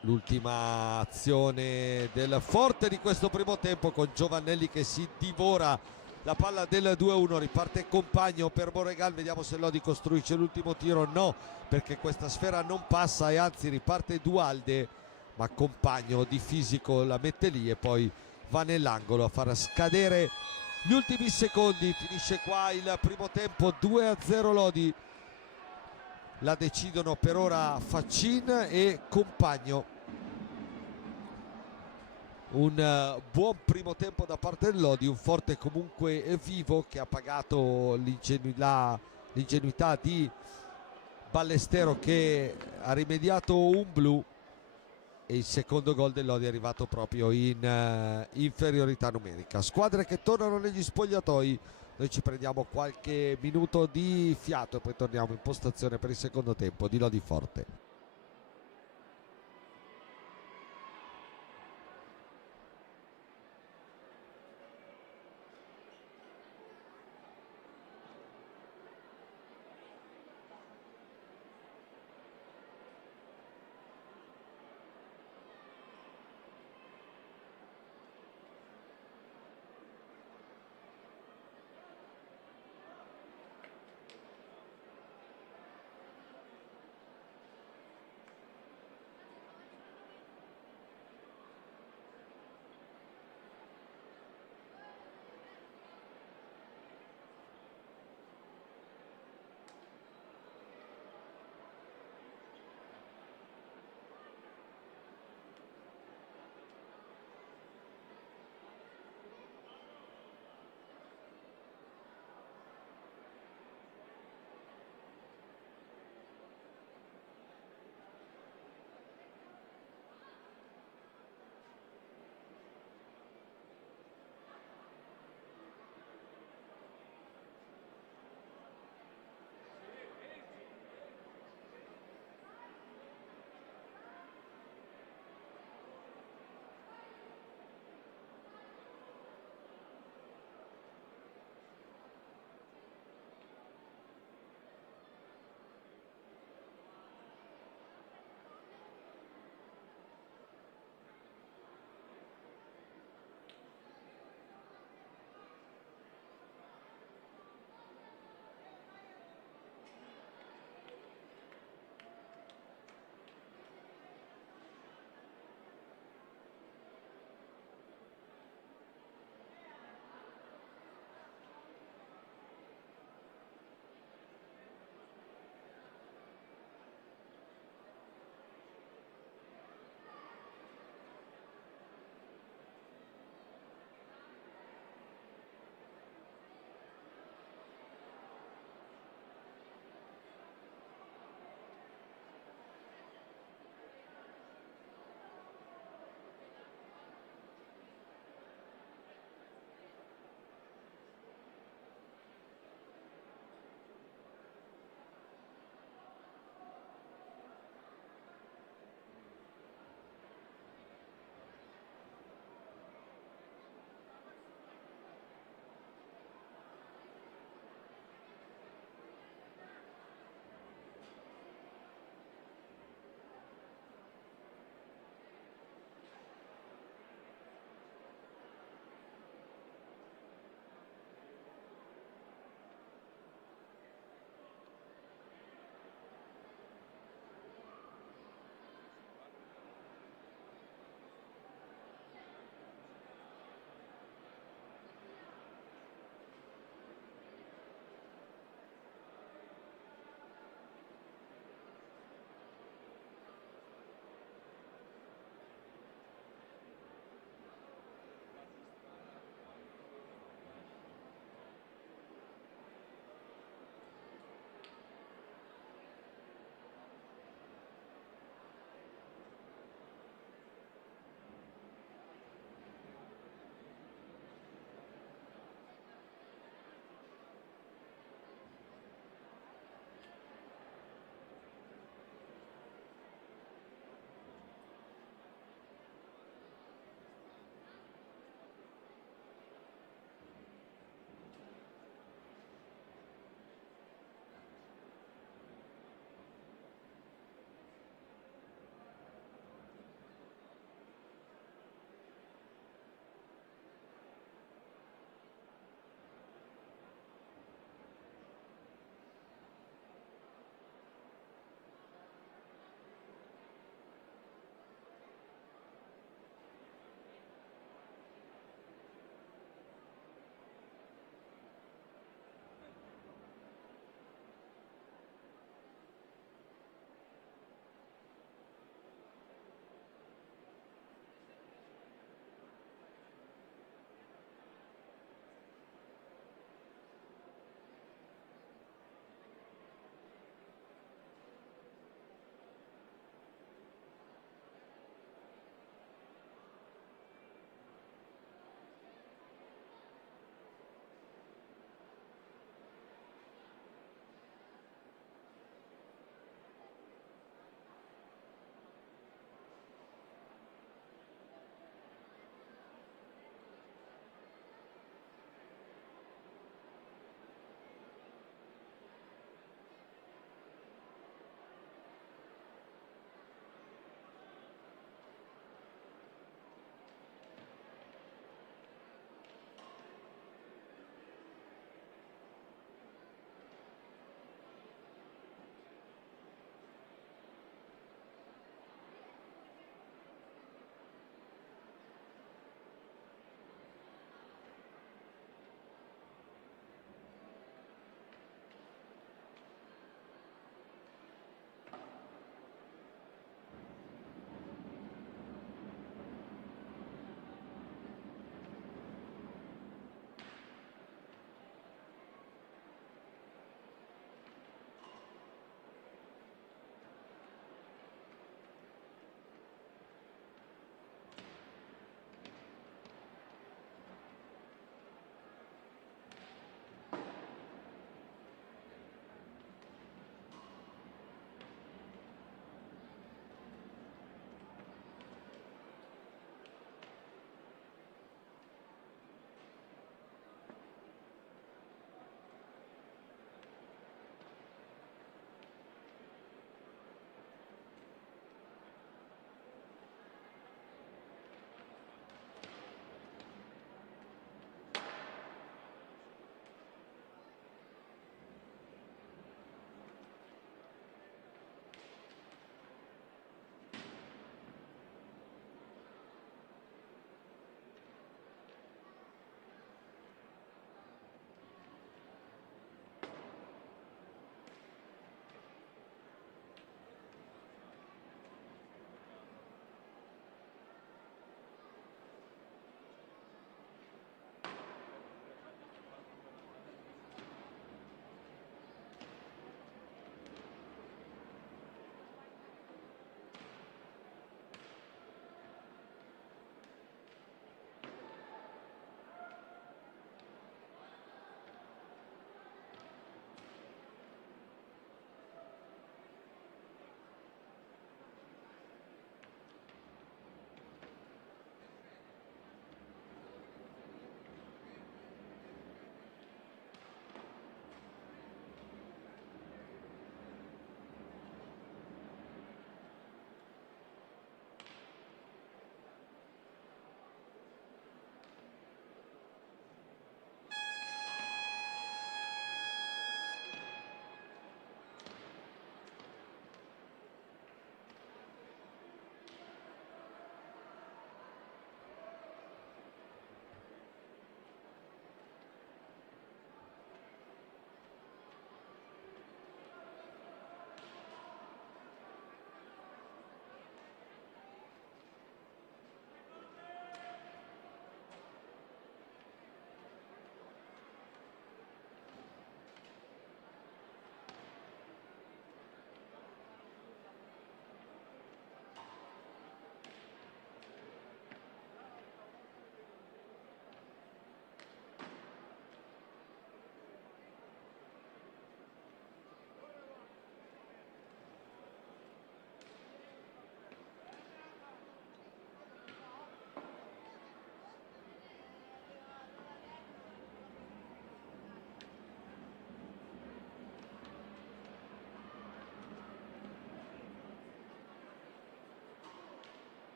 l'ultima azione del Forte di questo primo tempo, con Giovannelli che si divora la palla del 2-1. Riparte Compagno per Borregan, vediamo se Lodi costruisce l'ultimo tiro. No, perché questa sfera non passa e anzi riparte Dualde, ma Compagno di fisico la mette lì e poi va nell'angolo a far scadere gli ultimi secondi. Finisce qua il primo tempo, 2-0 Lodi. La decidono per ora Faccin e Compagno. Un buon primo tempo da parte del Lodi, un Forte comunque vivo che ha pagato l'ingenuità di Ballestero che ha rimediato un blu, e il secondo gol del Lodi è arrivato proprio in inferiorità numerica. Squadre che tornano negli spogliatoi, noi ci prendiamo qualche minuto di fiato e poi torniamo in postazione per il secondo tempo di Lodi Forte.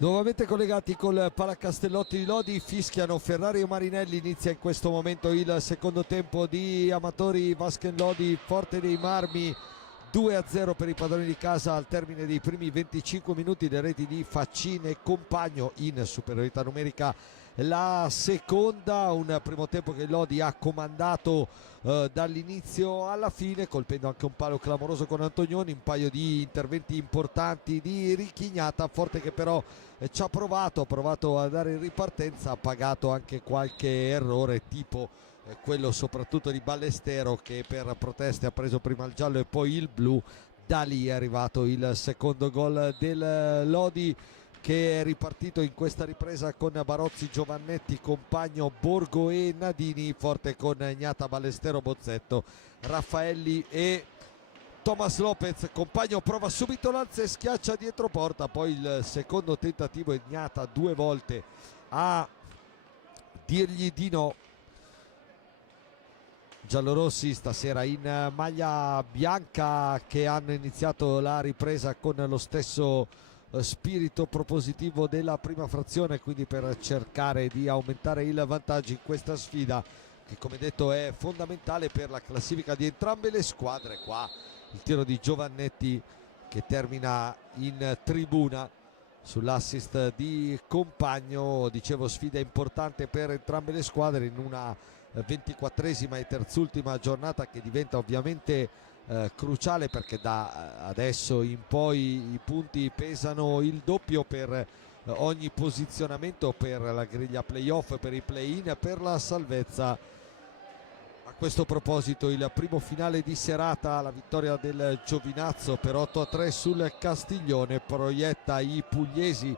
Nuovamente collegati col Palacastellotti di Lodi, fischiano Ferrari e Marinelli. Inizia in questo momento il secondo tempo di Amatori Basket Lodi Forte dei Marmi, 2-0 per i padroni di casa al termine dei primi 25 minuti. Le reti di Faccin e Compagno in superiorità numerica. La seconda, un primo tempo che Lodi ha comandato dall'inizio alla fine, colpendo anche un palo clamoroso con Antonioni, un paio di interventi importanti di Ricchignata, Forte che però ci ha provato a dare in ripartenza, ha pagato anche qualche errore tipo quello soprattutto di Ballestero, che per proteste ha preso prima il giallo e poi il blu. Da lì è arrivato il secondo gol del Lodi, che è ripartito in questa ripresa con Barozzi, Giovannetti, Compagno, Borgo e Nadini. Forte con Gnata, Ballestero, Bozzetto, Raffaelli e Thomas Lopez. Compagno prova subito l'alza e schiaccia dietro porta, poi il secondo tentativo e Gnata due volte a dirgli di no. Giallorossi stasera in maglia bianca, che hanno iniziato la ripresa con lo stesso spirito propositivo della prima frazione, quindi per cercare di aumentare il vantaggio in questa sfida che, come detto, è fondamentale per la classifica di entrambe le squadre. Qua il tiro di Giovannetti che termina in tribuna sull'assist di Compagno. Dicevo, sfida importante per entrambe le squadre in una 24esima e terzultima giornata che diventa ovviamente cruciale, perché da adesso in poi i punti pesano il doppio per ogni posizionamento, per la griglia playoff, per i play-in, per la salvezza. A questo proposito il primo finale di serata, la vittoria del Giovinazzo per 8-3 sul Castiglione, proietta i pugliesi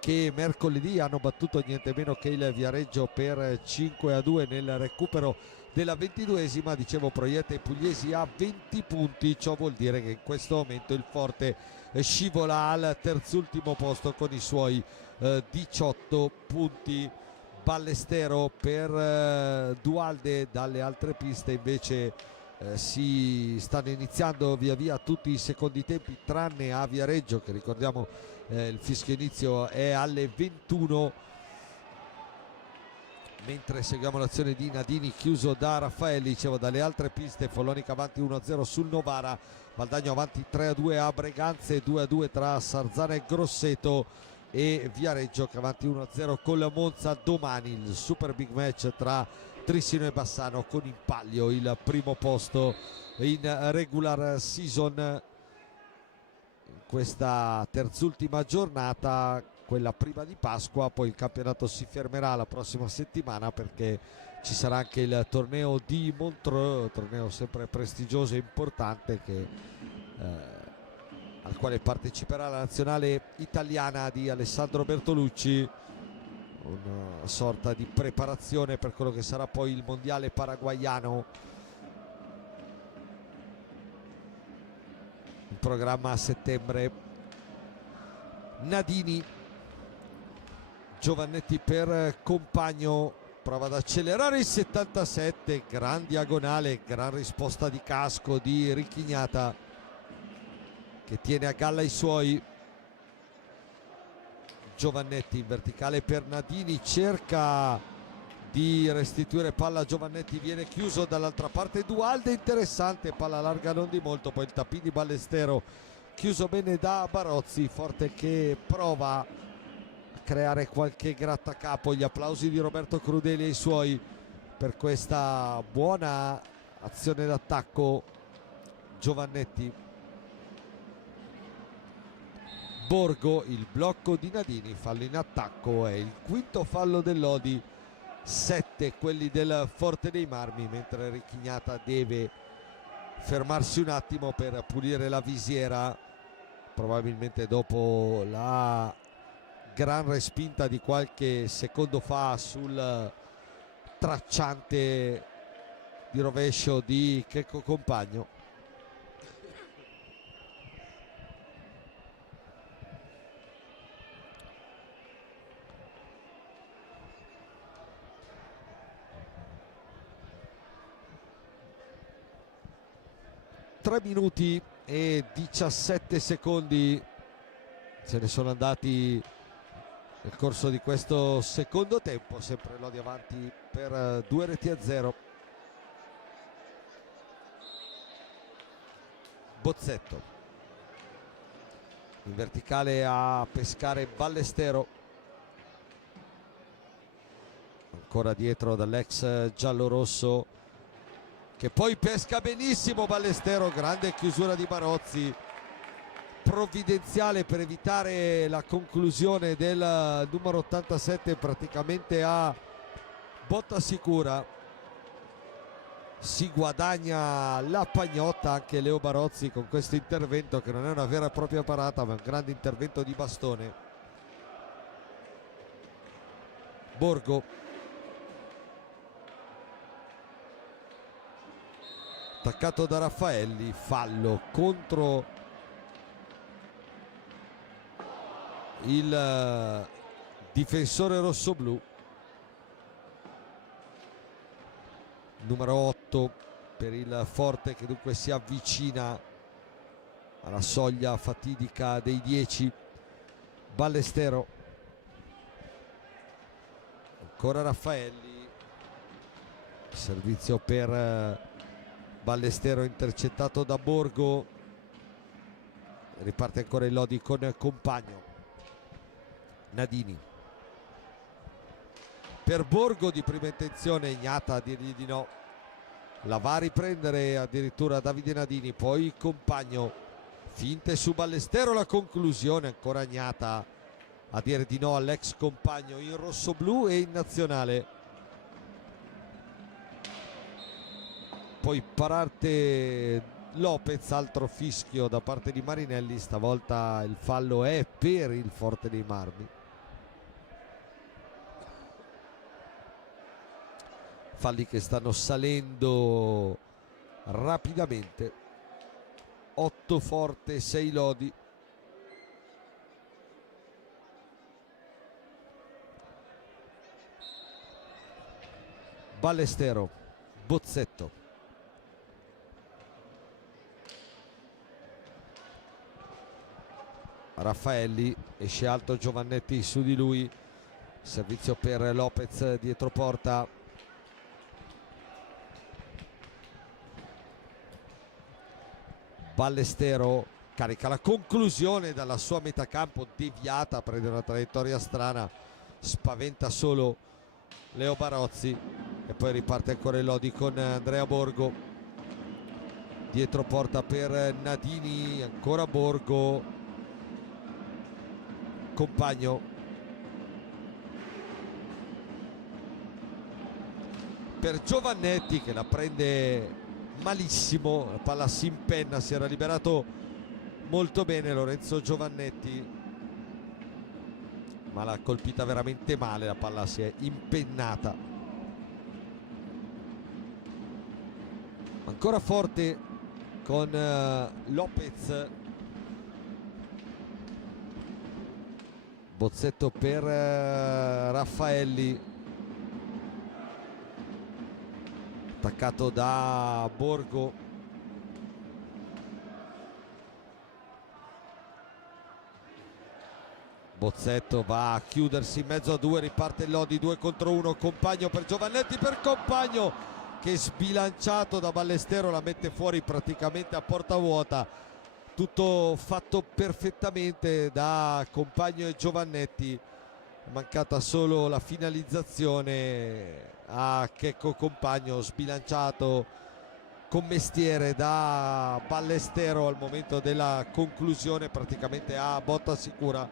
che mercoledì hanno battuto niente meno che il Viareggio per 5-2 nel recupero della 22esima. Dicevo, proietta i pugliesi a 20 punti, ciò vuol dire che in questo momento il Forte scivola al terzultimo posto con i suoi 18 punti. Ballestero per Dualde. Dalle altre piste invece si stanno iniziando via via tutti i secondi tempi, tranne a Viareggio, che ricordiamo il fischio inizio è alle 21, mentre seguiamo l'azione di Nadini chiuso da Raffaelli. Dicevo, dalle altre piste Follonica avanti 1-0 sul Novara, Valdagno avanti 3-2 a Breganze, 2-2 tra Sarzana e Grosseto, e Viareggio che avanti 1-0 col Monza. Domani il super big match tra Trissino e Bassano, con in palio il primo posto in regular season. Questa terzultima giornata, quella prima di Pasqua, poi il campionato si fermerà la prossima settimana, perché ci sarà anche il torneo di Montreux, torneo sempre prestigioso e importante al quale parteciperà la nazionale italiana di Alessandro Bertolucci, una sorta di preparazione per quello che sarà poi il mondiale paraguaiano in programma a settembre. Nadini, Giovannetti per Compagno, prova ad accelerare il 77, gran diagonale, gran risposta di casco di Ricchignata, che tiene a galla i suoi. Giovannetti in verticale per Nadini, cerca di restituire palla a Giovannetti, viene chiuso dall'altra parte Dualde, interessante, palla larga non di molto, poi il tappin di Ballestero chiuso bene da Barozzi. Forte che prova a creare qualche grattacapo. Gli applausi di Roberto Crudeli ai suoi per questa buona azione d'attacco. Giovannetti, Borgo, il blocco di Nadini, fallo in attacco, è il quinto fallo del Lodi, 7 quelli del Forte dei Marmi, mentre Ricchignata deve fermarsi un attimo per pulire la visiera, probabilmente dopo la gran respinta di qualche secondo fa sul tracciante di rovescio di Checco Compagno. Tre minuti e 17 secondi, se ne sono andati nel corso di questo secondo tempo. Sempre Lodi avanti per 2-0. Bozzetto in verticale a pescare Ballestero, ancora dietro dall'ex giallorosso, che poi pesca benissimo Ballestero. Grande chiusura di Barozzi, provvidenziale per evitare la conclusione del numero 87 praticamente a botta sicura. Si guadagna la pagnotta anche Leo Barozzi con questo intervento, che non è una vera e propria parata ma è un grande intervento di bastone. Borgo, attaccato da Raffaelli, fallo contro il difensore rossoblù, numero 8 per il Forte, che dunque si avvicina alla soglia fatidica dei 10. Ballestero, ancora Raffaelli, servizio per Ballestero intercettato da Borgo, riparte ancora il Lodi con Compagno. Nadini per Borgo, di prima intenzione Ignata a dirgli di no, la va a riprendere addirittura Davide Nadini, poi Compagno, finte su Ballestero, la conclusione ancora Ignata a dire di no all'ex compagno in rossoblù e in nazionale. Poi parte Lopez, altro fischio da parte di Marinelli, stavolta il fallo è per il Forte dei Marmi. Falli che stanno salendo rapidamente, 8 Forte, 6 Lodi. Ballestero, Bozzetto, Raffaelli, esce alto Giovannetti su di lui, servizio per Lopez dietro porta. Ballestero carica la conclusione dalla sua metà campo, deviata, prende una traiettoria strana, spaventa solo Leo Barozzi, e poi riparte ancora il Lodi con Andrea Borgo, dietro porta per Nadini, ancora Borgo, Compagno, per Giovannetti che la prende malissimo, la palla si impenna, si era liberato molto bene Lorenzo Giovannetti, ma l'ha colpita veramente male, la palla si è impennata. Ancora Forte con Lopez, Bozzetto per Raffaelli, attaccato da Borgo, Bozzetto va a chiudersi in mezzo a due, riparte il Lodi 2 contro 1, Compagno per Giovannetti, per Compagno che sbilanciato da Ballestero la mette fuori praticamente a porta vuota. Tutto fatto perfettamente da Compagno e Giovannetti, mancata solo la finalizzazione a Checco Compagno, sbilanciato con mestiere da Ballestero al momento della conclusione, praticamente a botta sicura.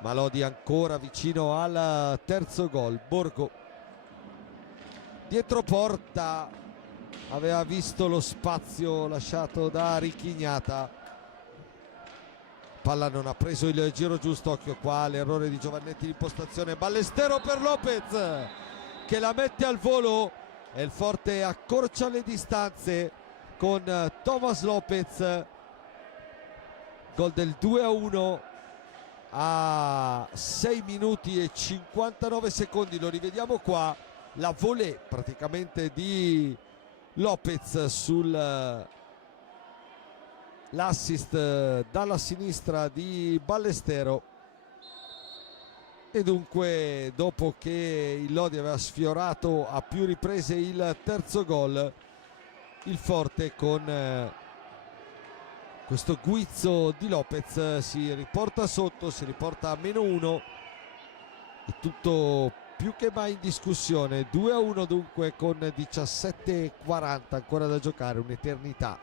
Ma Lodi ancora vicino al terzo gol. Borgo dietro porta, aveva visto lo spazio lasciato da Richignata, palla non ha preso il giro giusto, occhio qua l'errore di Giovannetti di impostazione. Ballestero per Lopez che la mette al volo e il Forte accorcia le distanze con Thomas Lopez. Gol del 2-1 a 6 minuti e 59 secondi, lo rivediamo qua, la volée praticamente di Lopez sull'assist dalla sinistra di Ballestero. E dunque, dopo che il Lodi aveva sfiorato a più riprese il terzo gol, il Forte con questo guizzo di Lopez si riporta sotto, si riporta a -1 e tutto più che mai in discussione. 2-1 dunque con 17:40 ancora da giocare, un'eternità.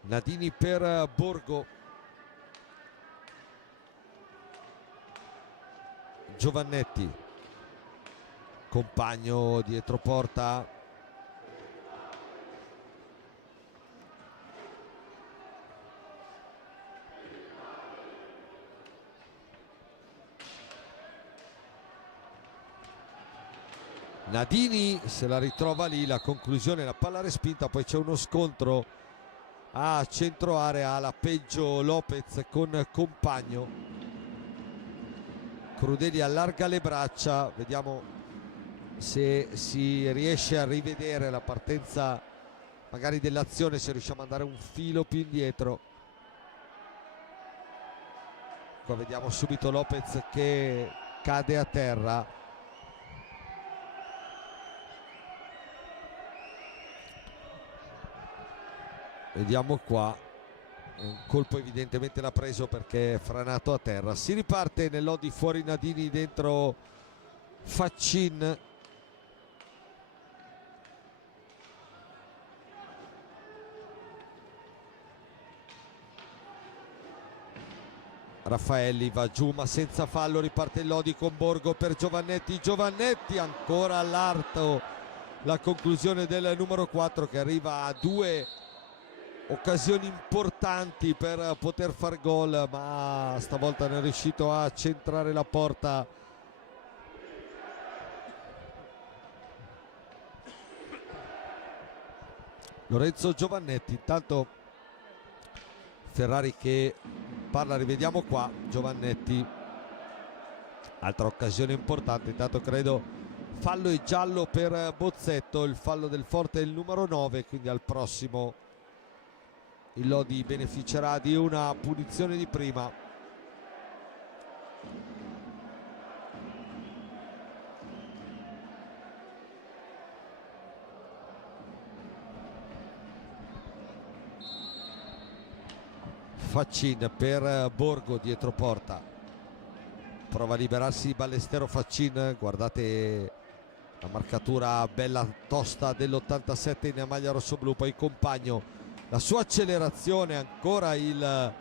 Nadini per Borgo, Giovannetti, compagno dietro porta, Nadini se la ritrova lì, la conclusione, la palla respinta, poi c'è uno scontro a centro area, la peggio Lopez con compagno. Crudeli allarga le braccia, vediamo se si riesce a rivedere la partenza magari dell'azione, se riusciamo ad andare un filo più indietro. Qua vediamo subito Lopez che cade a terra. Vediamo qua, un colpo evidentemente l'ha preso perché è franato a terra. Si riparte nel Lodi, fuori Nadini, dentro Faccin. Raffaelli va giù ma senza fallo, riparte il Lodi con Borgo per Giovannetti. Giovannetti ancora all'arto, la conclusione del numero 4 che arriva a 2 occasioni importanti per poter far gol, ma stavolta non è riuscito a centrare la porta. Lorenzo Giovannetti, intanto Ferrari che parla, rivediamo qua Giovannetti, altra occasione importante, intanto credo fallo e giallo per Bozzetto, il fallo del Forte è il numero 9, quindi al prossimo il Lodi beneficerà di una punizione di prima. Faccin per Borgo dietro porta, prova a liberarsi di Ballestero. Faccin, guardate la marcatura bella tosta dell'87 in maglia rossoblù, poi compagno, la sua accelerazione, ancora il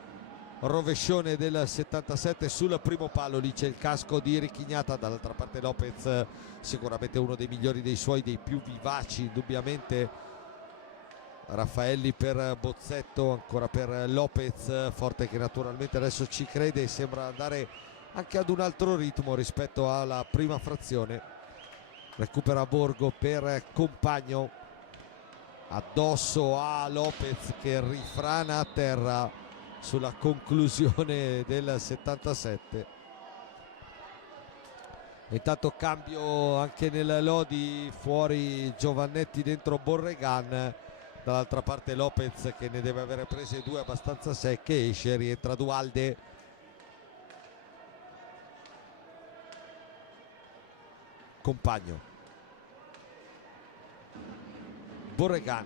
rovescione del 77 sul primo palo, lì c'è il casco di Richignata, dall'altra parte Lopez, sicuramente uno dei migliori dei suoi, dei più vivaci indubbiamente. Raffaelli per Bozzetto, ancora per Lopez, Forte che naturalmente adesso ci crede e sembra andare anche ad un altro ritmo rispetto alla prima frazione. Recupera Borgo per compagno, addosso a Lopez che rifrana a terra sulla conclusione del 77. Intanto cambio anche nel Lodi, fuori Giovannetti, dentro Borregan, dall'altra parte Lopez che ne deve avere prese 2 abbastanza secche, esce, rientra Dualde. Compagno, Borregan,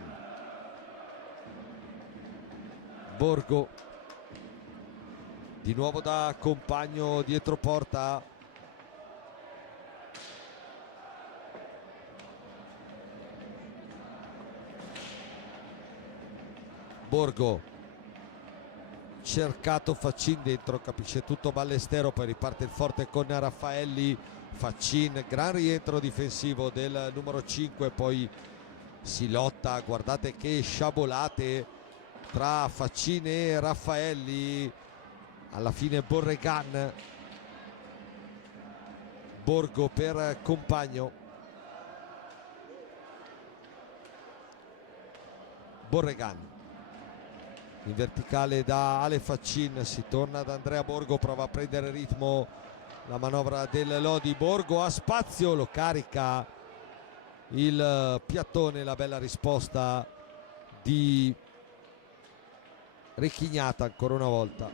Borgo, di nuovo da compagno dietro porta, Borgo cercato, Faccin dentro, capisce tutto Ballestero, poi riparte il Forte con Raffaelli. Faccin, gran rientro difensivo del numero 5, poi si lotta, guardate che sciabolate tra Faccin e Raffaelli, alla fine Borregan, Borgo per compagno, Borregan in verticale da Ale Faccin, si torna ad Andrea Borgo, prova a prendere ritmo la manovra del Lodi. Borgo ha spazio, lo carica il piattone, la bella risposta di Ricchignata ancora una volta.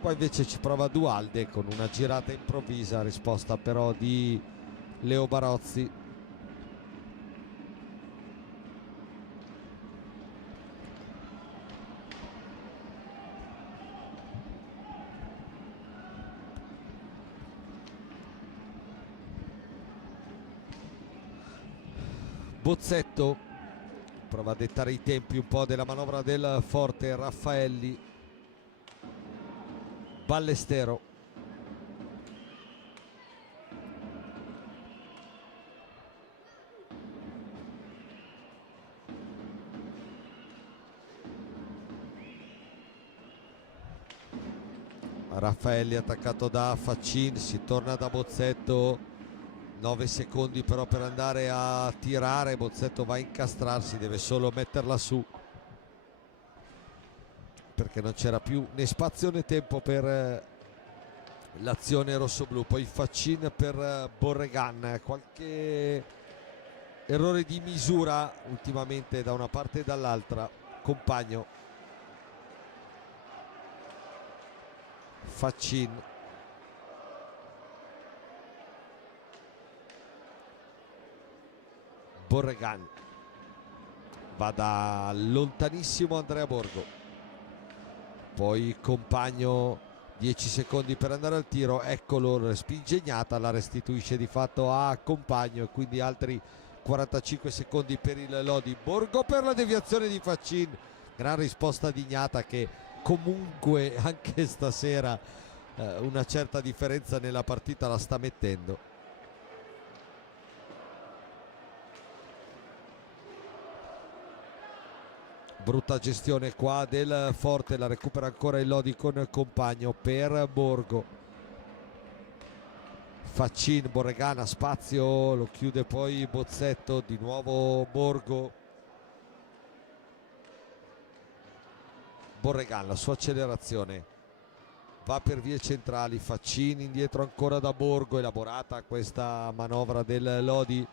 Qua invece ci prova Dualde con una girata improvvisa, risposta però di Leo Barozzi. Bozzetto prova a dettare i tempi un po' della manovra del Forte. Raffaelli, Ballestero, Raffaelli attaccato da Faccin, si torna da Bozzetto. 9 secondi però per andare a tirare. Bozzetto va a incastrarsi, deve solo metterla su perché non c'era più né spazio né tempo per l'azione rossoblù. Poi Faccin per Borregan, qualche errore di misura ultimamente da una parte e dall'altra. Compagno, Faccin, Borregan, va da lontanissimo Andrea Borgo, poi Compagno, 10 secondi per andare al tiro, eccolo, respinge Ignata, la restituisce di fatto a Compagno e quindi altri 45 secondi per il Lodi. Borgo per la deviazione di Faccin, gran risposta di Ignata che comunque anche stasera una certa differenza nella partita la sta mettendo. Brutta gestione qua del Forte, la recupera ancora il Lodi con Compagno per Borgo. Faccin, Borregana, spazio, lo chiude poi Bozzetto, di nuovo Borgo. Borregan, la sua accelerazione, va per vie centrali. Faccin indietro ancora da Borgo, elaborata questa manovra del Lodi,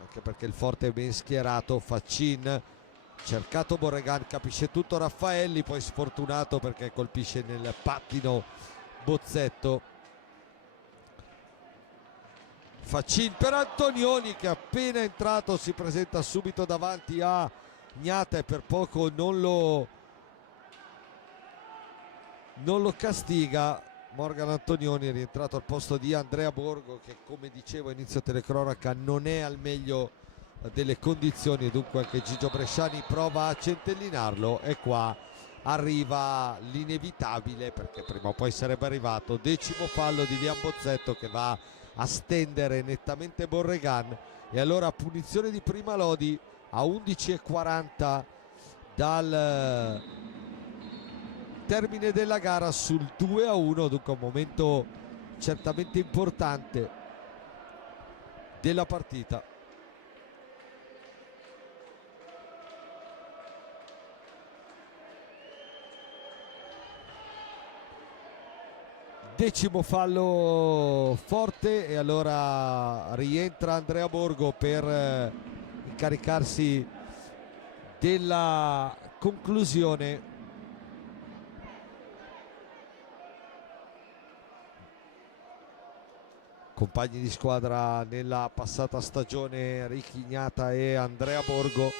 anche perché il Forte è ben schierato. Faccin, cercato Borregan, capisce tutto Raffaelli, poi sfortunato perché colpisce nel pattino Bozzetto. Faccin per Antonioni che appena entrato si presenta subito davanti a Ignata e per poco non lo castiga. Morgan Antonioni è rientrato al posto di Andrea Borgo che, come dicevo a inizio telecronaca, non è al meglio delle condizioni, dunque anche Gigio Bresciani prova a centellinarlo e qua arriva l'inevitabile, perché prima o poi sarebbe arrivato. 10° fallo di Liam Bozzetto che va a stendere nettamente Borregan e allora punizione di prima Lodi a 11:40 dal termine della gara sul 2-1, dunque un momento certamente importante della partita. Decimo fallo Forte e allora rientra Andrea Borgo per incaricarsi della conclusione. Compagni di squadra nella passata stagione Ricchignata e Andrea Borgo,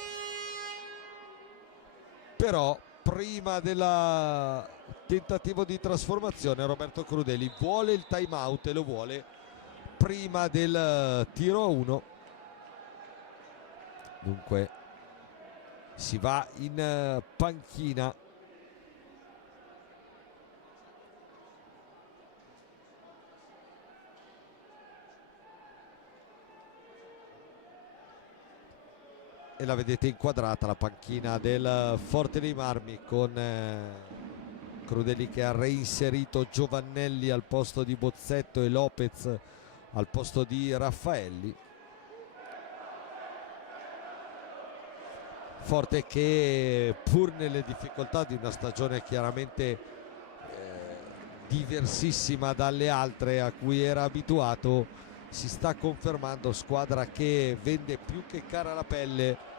però prima del tentativo di trasformazione Roberto Crudeli vuole il time out e lo vuole prima del tiro a 1, dunque si va in panchina. E la vedete inquadrata la panchina del Forte dei Marmi con Crudeli che ha reinserito Giovannelli al posto di Bozzetto e Lopez al posto di Raffaelli. Forte che, pur nelle difficoltà di una stagione chiaramente diversissima dalle altre a cui era abituato, si sta confermando squadra che vende più che cara la pelle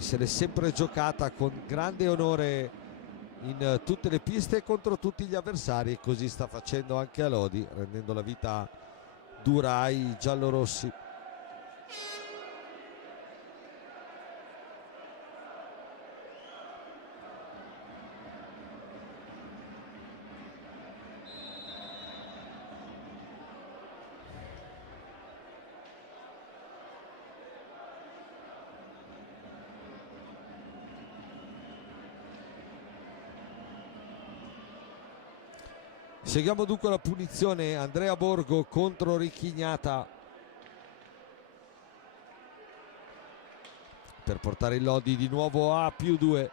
se l'è sempre giocata con grande onore in tutte le piste e contro tutti gli avversari, e così sta facendo anche a Lodi, rendendo la vita dura ai giallorossi. Seguiamo dunque la punizione, Andrea Borgo contro Ricchignata, per portare il Lodi di nuovo a +2.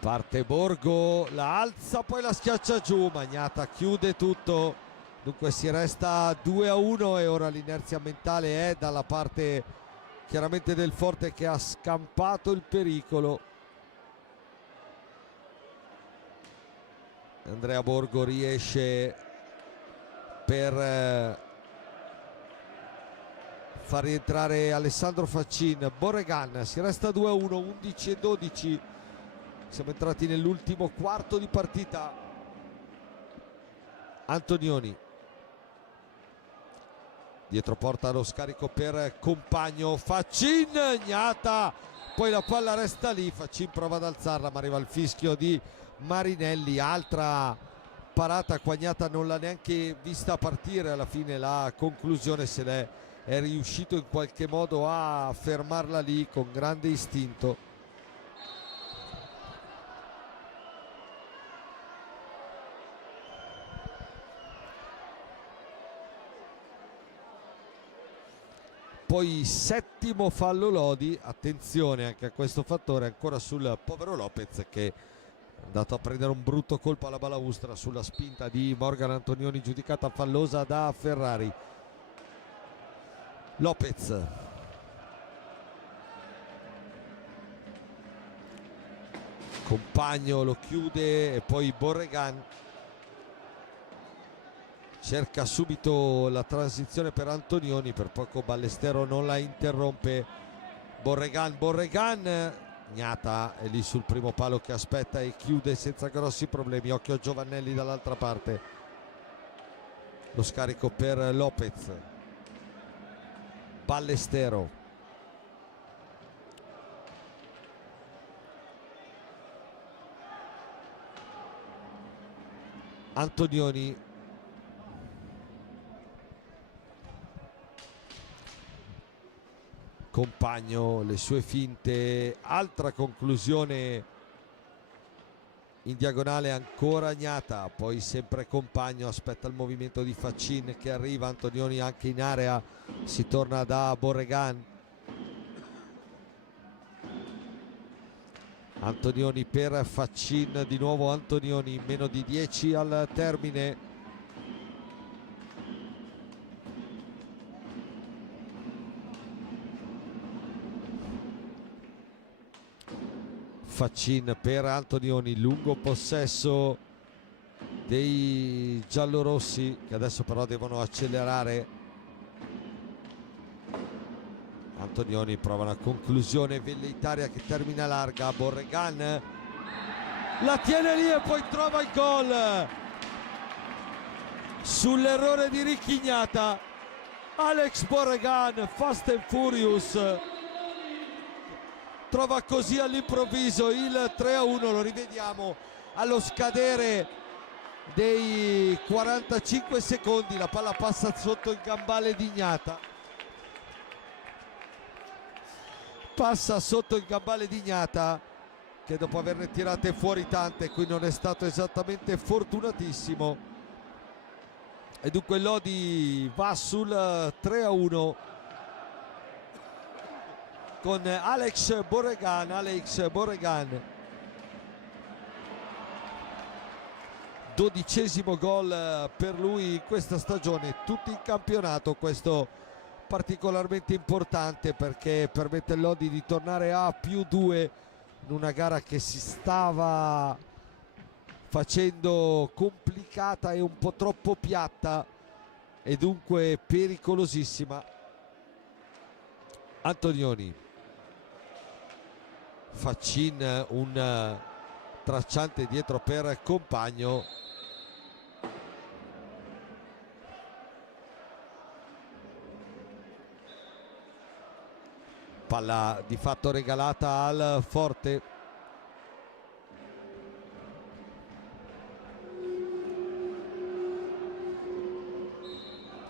Parte Borgo, la alza, poi la schiaccia giù, Magnatta chiude tutto, dunque si resta 2-1 e ora l'inerzia mentale è dalla parte chiaramente del Forte, che ha scampato il pericolo. Andrea Borgo riesce per far rientrare Alessandro Faccin. Borregan, si resta 2-1, 11-12, siamo entrati nell'ultimo quarto di partita. Antonioni dietro porta lo scarico per Compagno, Faccin, Gnata, poi la palla resta lì, Faccin prova ad alzarla ma arriva il fischio di Marinelli. Altra parata, Gnata non l'ha neanche vista partire, alla fine la conclusione se l'è è riuscito in qualche modo a fermarla lì con grande istinto. Poi settimo fallo Lodi, attenzione anche a questo fattore ancora sul povero Lopez, che è andato a prendere un brutto colpo alla balaustra sulla spinta di Morgan Antonioni, giudicata fallosa da Ferrari. Lopez, Compagno lo chiude e poi Borregan cerca subito la transizione per Antonioni, per poco Ballestero non la interrompe. Borregan, Gnata è lì sul primo palo che aspetta e chiude senza grossi problemi. Occhio a Giovannelli dall'altra parte, lo scarico per Lopez. Ballestero, Antonioni, Compagno, le sue finte, altra conclusione in diagonale, ancora Gnata, poi sempre Compagno, aspetta il movimento di Faccin che arriva, Antonioni anche in area, si torna da Borregan. Antonioni per Faccin, di nuovo Antonioni, meno di 10 al termine. Faccin per Antonioni, lungo possesso dei giallorossi, che adesso però devono accelerare. Antonioni prova una conclusione velleitaria che termina larga. Borregan la tiene lì e poi trova il gol sull'errore di Ricchignata. Alex Borregan, fast and furious, trova così all'improvviso il 3-1. Lo rivediamo allo scadere dei 45 secondi, la palla passa sotto il gambale di Gnata, passa sotto il gambale di Gnata, che dopo averne tirate fuori tante qui non è stato esattamente fortunatissimo, e dunque Lodi va sul 3-1 con Alex Borregan, 12° gol per lui in questa stagione, tutti in campionato. Questo particolarmente importante perché permette a Lodi di tornare a +2 in una gara che si stava facendo complicata e un po' troppo piatta e dunque pericolosissima. Antonioni, Faccin, un tracciante dietro per Compagno. Palla di fatto regalata al Forte.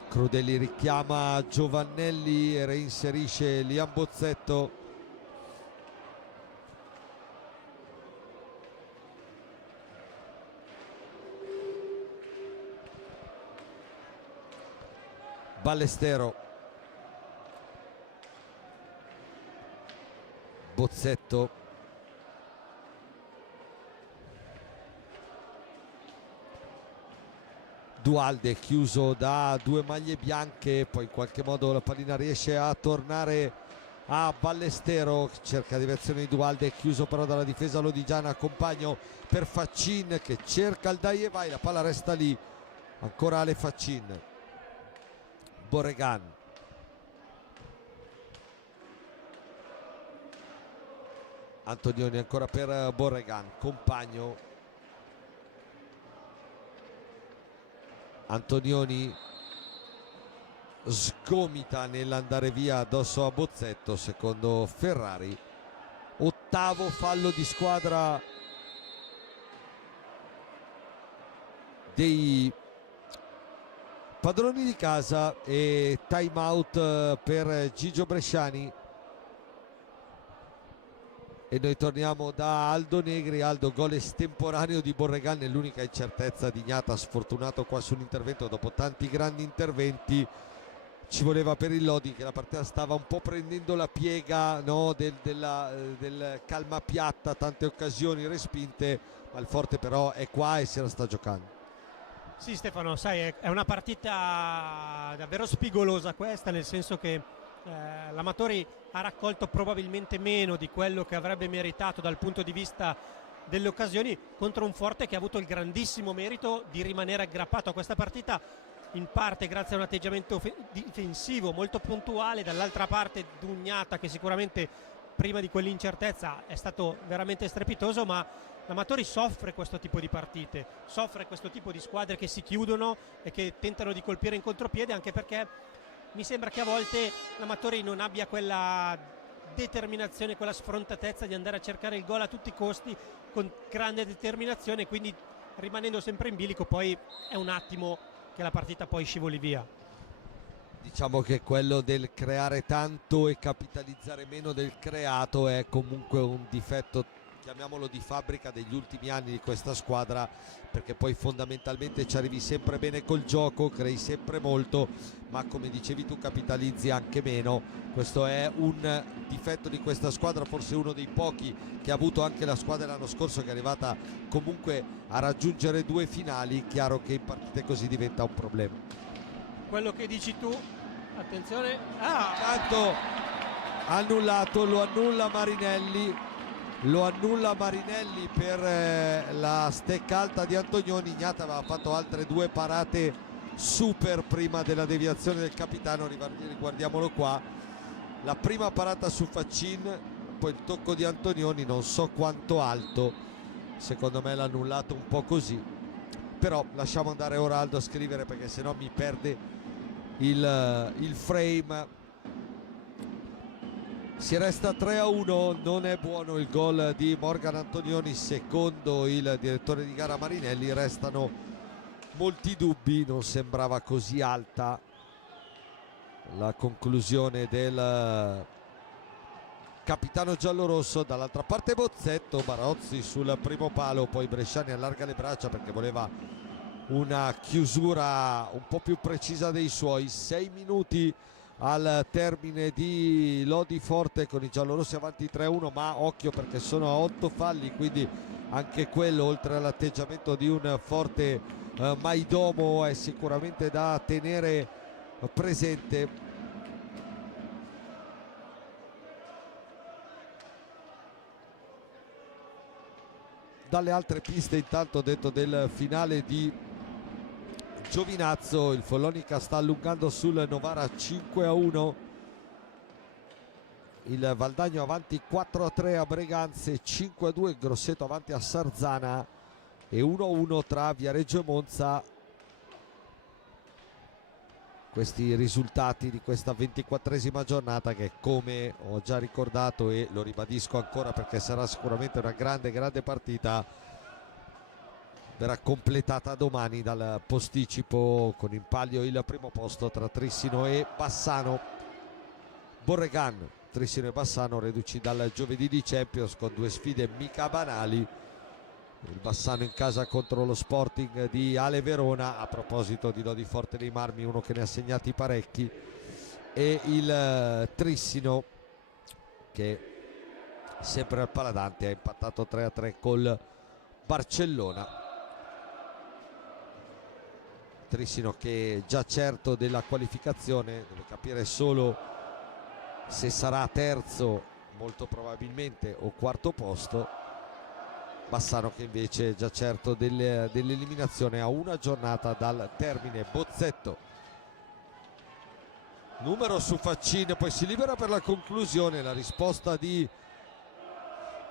Crudelli richiama Giovannelli e reinserisce Liam Bozzetto. Ballestero, Bozzetto, Dualde chiuso da due maglie bianche, poi in qualche modo la pallina riesce a tornare a Ballestero, cerca direzione di Dualde, chiuso però dalla difesa lodigiana. Compagno per Faccin che cerca il dai e vai, la palla resta lì, ancora Ale Faccin. Borregan, Antonioni ancora per Borregan, Compagno, Antonioni sgomita nell'andare via addosso a Bozzetto, secondo Ferrari. Ottavo fallo di squadra dei padroni di casa e time out per Gigio Bresciani. E noi torniamo da Aldo Negri. Aldo, gol estemporaneo di Borregan, è l'unica incertezza di Ignata, sfortunato qua sull'intervento dopo tanti grandi interventi. Ci voleva per il Lodi, che la partita stava un po' prendendo la piega, no, del calma piatta, tante occasioni respinte, ma il Forte però è qua e se la sta giocando. Sì Stefano, sai, è una partita davvero spigolosa questa, nel senso che l'Amatori ha raccolto probabilmente meno di quello che avrebbe meritato dal punto di vista delle occasioni, contro un Forte che ha avuto il grandissimo merito di rimanere aggrappato a questa partita, in parte grazie a un atteggiamento difensivo molto puntuale, dall'altra parte Dugnata che sicuramente prima di quell'incertezza è stato veramente strepitoso, ma l'Amatori soffre questo tipo di partite, soffre questo tipo di squadre che si chiudono e che tentano di colpire in contropiede, anche perché mi sembra che a volte l'Amatori non abbia quella determinazione, quella sfrontatezza di andare a cercare il gol a tutti i costi con grande determinazione, quindi rimanendo sempre in bilico poi è un attimo che la partita poi scivoli via. Diciamo che quello del creare tanto e capitalizzare meno del creato è comunque un difetto, chiamiamolo di fabbrica, degli ultimi anni di questa squadra, perché poi fondamentalmente ci arrivi sempre bene col gioco, crei sempre molto, ma come dicevi tu capitalizzi anche meno. Questo è un difetto di questa squadra, forse uno dei pochi che ha avuto anche la squadra l'anno scorso, che è arrivata comunque a raggiungere due finali. Chiaro che in partite così diventa un problema. Quello che dici tu, attenzione, tanto annullato, lo annulla Marinelli. Lo annulla Marinelli per la stecca alta di Antonioni. Ignata aveva fatto altre due parate super prima della deviazione del capitano. Riguardiamolo qua, la prima parata su Faccin, poi il tocco di Antonioni, non so quanto alto, secondo me l'ha annullato un po' così, però lasciamo andare ora Aldo a scrivere, perché sennò mi perde il frame. Si resta 3-1, non è buono il gol di Morgan Antonioni, secondo il direttore di gara Marinelli. Restano molti dubbi, non sembrava così alta la conclusione del capitano giallorosso. Dall'altra parte Bozzetto, Barozzi sul primo palo, poi Bresciani allarga le braccia perché voleva una chiusura un po' più precisa dei suoi. 6 minuti al termine di Lodi Forte con i giallorossi avanti 3-1, ma occhio perché sono a 8 falli, quindi anche quello, oltre all'atteggiamento di un Forte Maidomo, è sicuramente da tenere presente. Dalle altre piste intanto, detto del finale di Giovinazzo, il Follonica sta allungando sul Novara 5-1. il Valdagno avanti 4-3 a Breganze, 5-2 il Grosseto avanti a Sarzana e 1-1 tra Viareggio e Monza. Questi risultati di questa 24esima giornata che, come ho già ricordato e lo ribadisco ancora perché sarà sicuramente una grande partita, verrà completata domani dal posticipo con in palio il primo posto tra Trissino e Bassano. Borregan, Trissino e Bassano reduci dal giovedì di Champions con due sfide mica banali. Il Bassano in casa contro lo Sporting di Ale Verona, a proposito di Lodi Forte dei Marmi, uno che ne ha segnati parecchi, e il Trissino che sempre al Paladante ha impattato 3-3 col Barcellona. Trissino che già certo della qualificazione, deve capire solo se sarà terzo, molto probabilmente, o quarto posto. Bassano che invece è già certo dell'eliminazione a una giornata dal termine. Bozzetto, numero su Faccin, poi si libera per la conclusione, la risposta di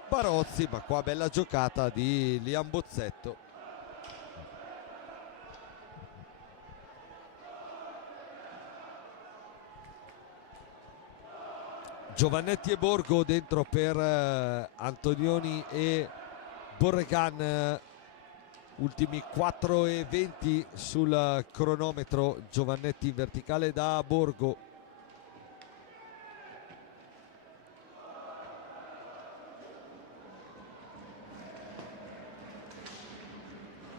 Barozzi, ma qua bella giocata di Liam Bozzetto. Giovannetti e Borgo dentro per Antonioni e Borregan, ultimi 4:20 sul cronometro. Giovannetti in verticale da Borgo,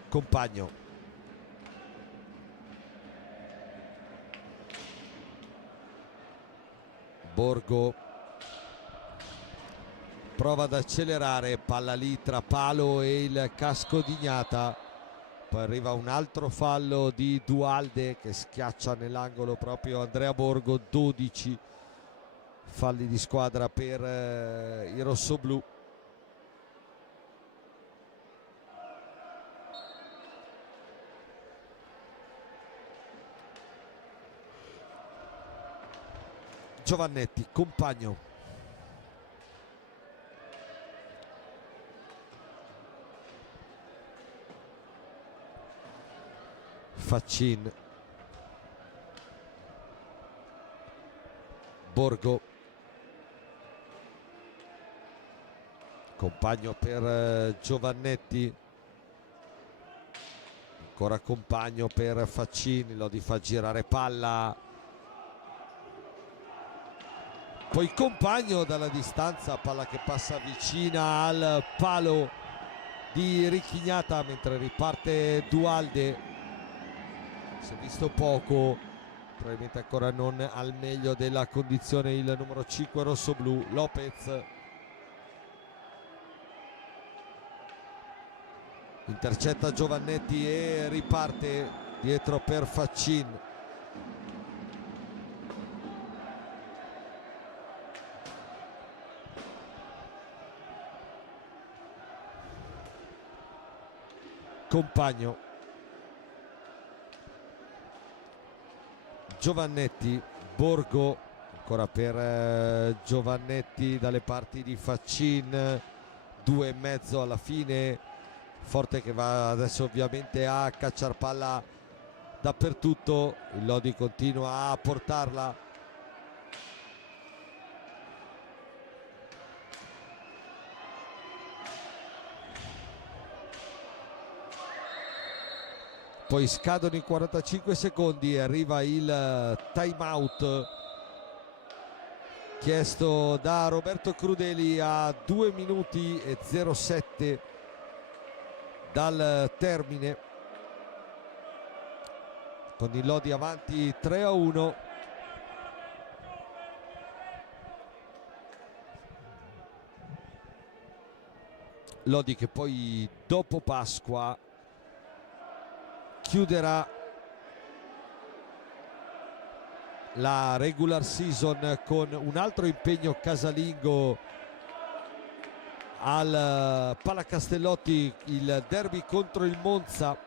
Compagno, Borgo prova ad accelerare, palla lì tra palo e il casco di Gnata, poi arriva un altro fallo di Dualde che schiaccia nell'angolo proprio Andrea Borgo. 12 falli di squadra per i rossoblù. Giovannetti, Compagno, Faccin, Borgo, Compagno per Giovannetti, ancora Compagno per Faccin, Lodi fa girare palla, poi Compagno dalla distanza, palla che passa vicina al palo di Ricchignata, mentre riparte Dualde. Si è visto poco, probabilmente ancora non al meglio della condizione il numero 5 rossoblù. Lopez intercetta Giovannetti e riparte dietro per Faccin. Compagno, Giovannetti, Borgo, ancora per Giovannetti dalle parti di Faccin, 2,5 alla fine. Forte che va adesso ovviamente a cacciar palla dappertutto, il Lodi continua a portarla. Poi scadono i 45 secondi e arriva il time out chiesto da Roberto Crudeli a 2 minuti e 07 dal termine, con il Lodi avanti 3-1. Lodi che poi dopo Pasqua chiuderà la regular season con un altro impegno casalingo al Palacastellotti, il derby contro il Monza,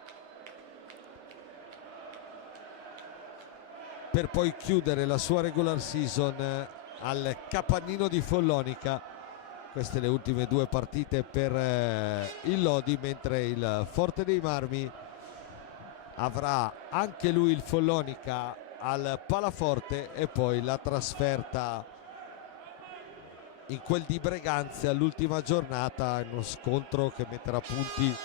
per poi chiudere la sua regular season al capannino di Follonica. Queste le ultime due partite per il Lodi, mentre il Forte dei Marmi avrà anche lui il Follonica al Palaforte e poi la trasferta in quel di Breganze all'ultima giornata, in uno scontro che metterà punti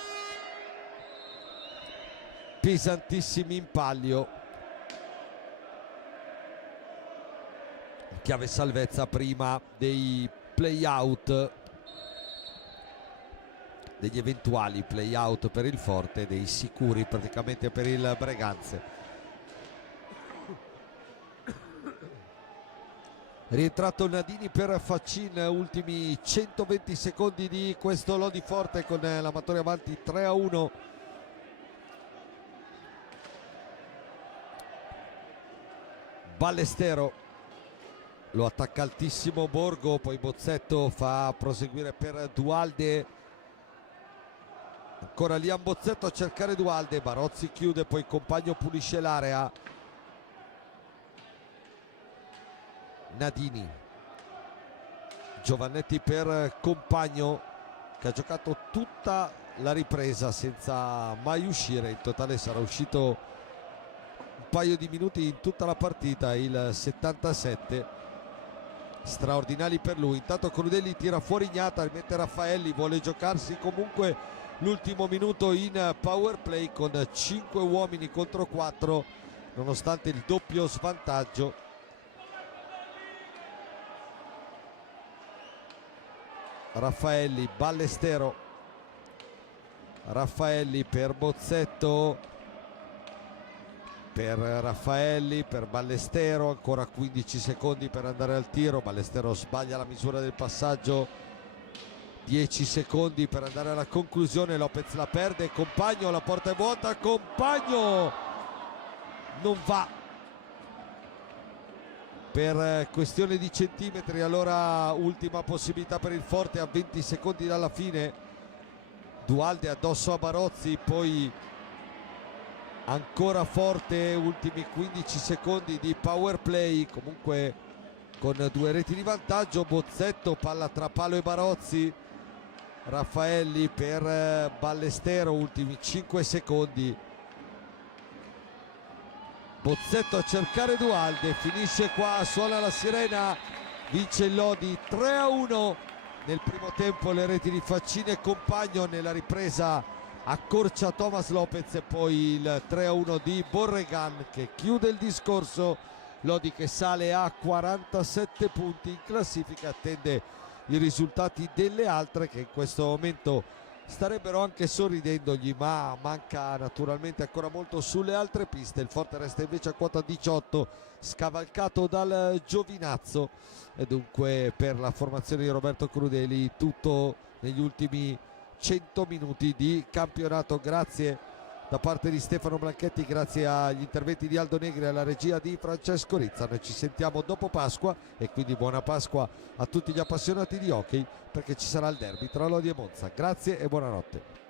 pesantissimi in palio. Chiave salvezza prima dei play-out, degli eventuali play-out per il Forte, dei sicuri praticamente per il Breganze. Rientrato Nadini per Faccin, ultimi 120 secondi di questo Lodi Forte con l'Amatori avanti 3-1. Ballestero lo attacca altissimo Borgo, poi Bozzetto fa proseguire per Dualde, ancora Liam Bozzetto a cercare Dualde, Barozzi chiude, poi Compagno pulisce l'area. Nadini, Giovannetti per Compagno, che ha giocato tutta la ripresa senza mai uscire, in totale sarà uscito un paio di minuti in tutta la partita, il 77. Straordinari per lui. Intanto Crudelli tira fuori Ignata, rimette Raffaelli, vuole giocarsi comunque l'ultimo minuto in power play con 5 uomini contro 4 nonostante il doppio svantaggio. Raffaelli, Ballestero, Raffaelli per Bozzetto, per Raffaelli, per Ballestero, ancora 15 secondi per andare al tiro. Ballestero sbaglia la misura del passaggio, 10 secondi per andare alla conclusione. Lopez la perde, Compagno, la porta è vuota, Compagno non va per questione di centimetri. Allora ultima possibilità per il Forte a 20 secondi dalla fine. Dualde addosso a Barozzi, poi ancora Forte, ultimi 15 secondi di power play, comunque con 2 reti di vantaggio. Bozzetto, palla tra palo e Barozzi, Raffaelli per Ballestero, ultimi 5 secondi. Bozzetto a cercare Dualde, finisce qua, suona la sirena, vince il Lodi 3-1 nel primo tempo. Le reti di Faccini e Compagno, nella ripresa accorcia Thomas Lopez e poi il 3-1 di Borregan che chiude il discorso. Lodi che sale a 47 punti in classifica, attende i risultati delle altre che in questo momento starebbero anche sorridendogli, ma manca naturalmente ancora molto sulle altre piste. Il Forte resta invece a quota 18, scavalcato dal Giovinazzo, e dunque per la formazione di Roberto Crudeli tutto negli ultimi 100 minuti di campionato. Grazie da parte di Stefano Blanchetti, grazie agli interventi di Aldo Negri e alla regia di Francesco Rizza. Noi ci sentiamo dopo Pasqua e quindi buona Pasqua a tutti gli appassionati di hockey, perché ci sarà il derby tra Lodi e Monza. Grazie e buonanotte.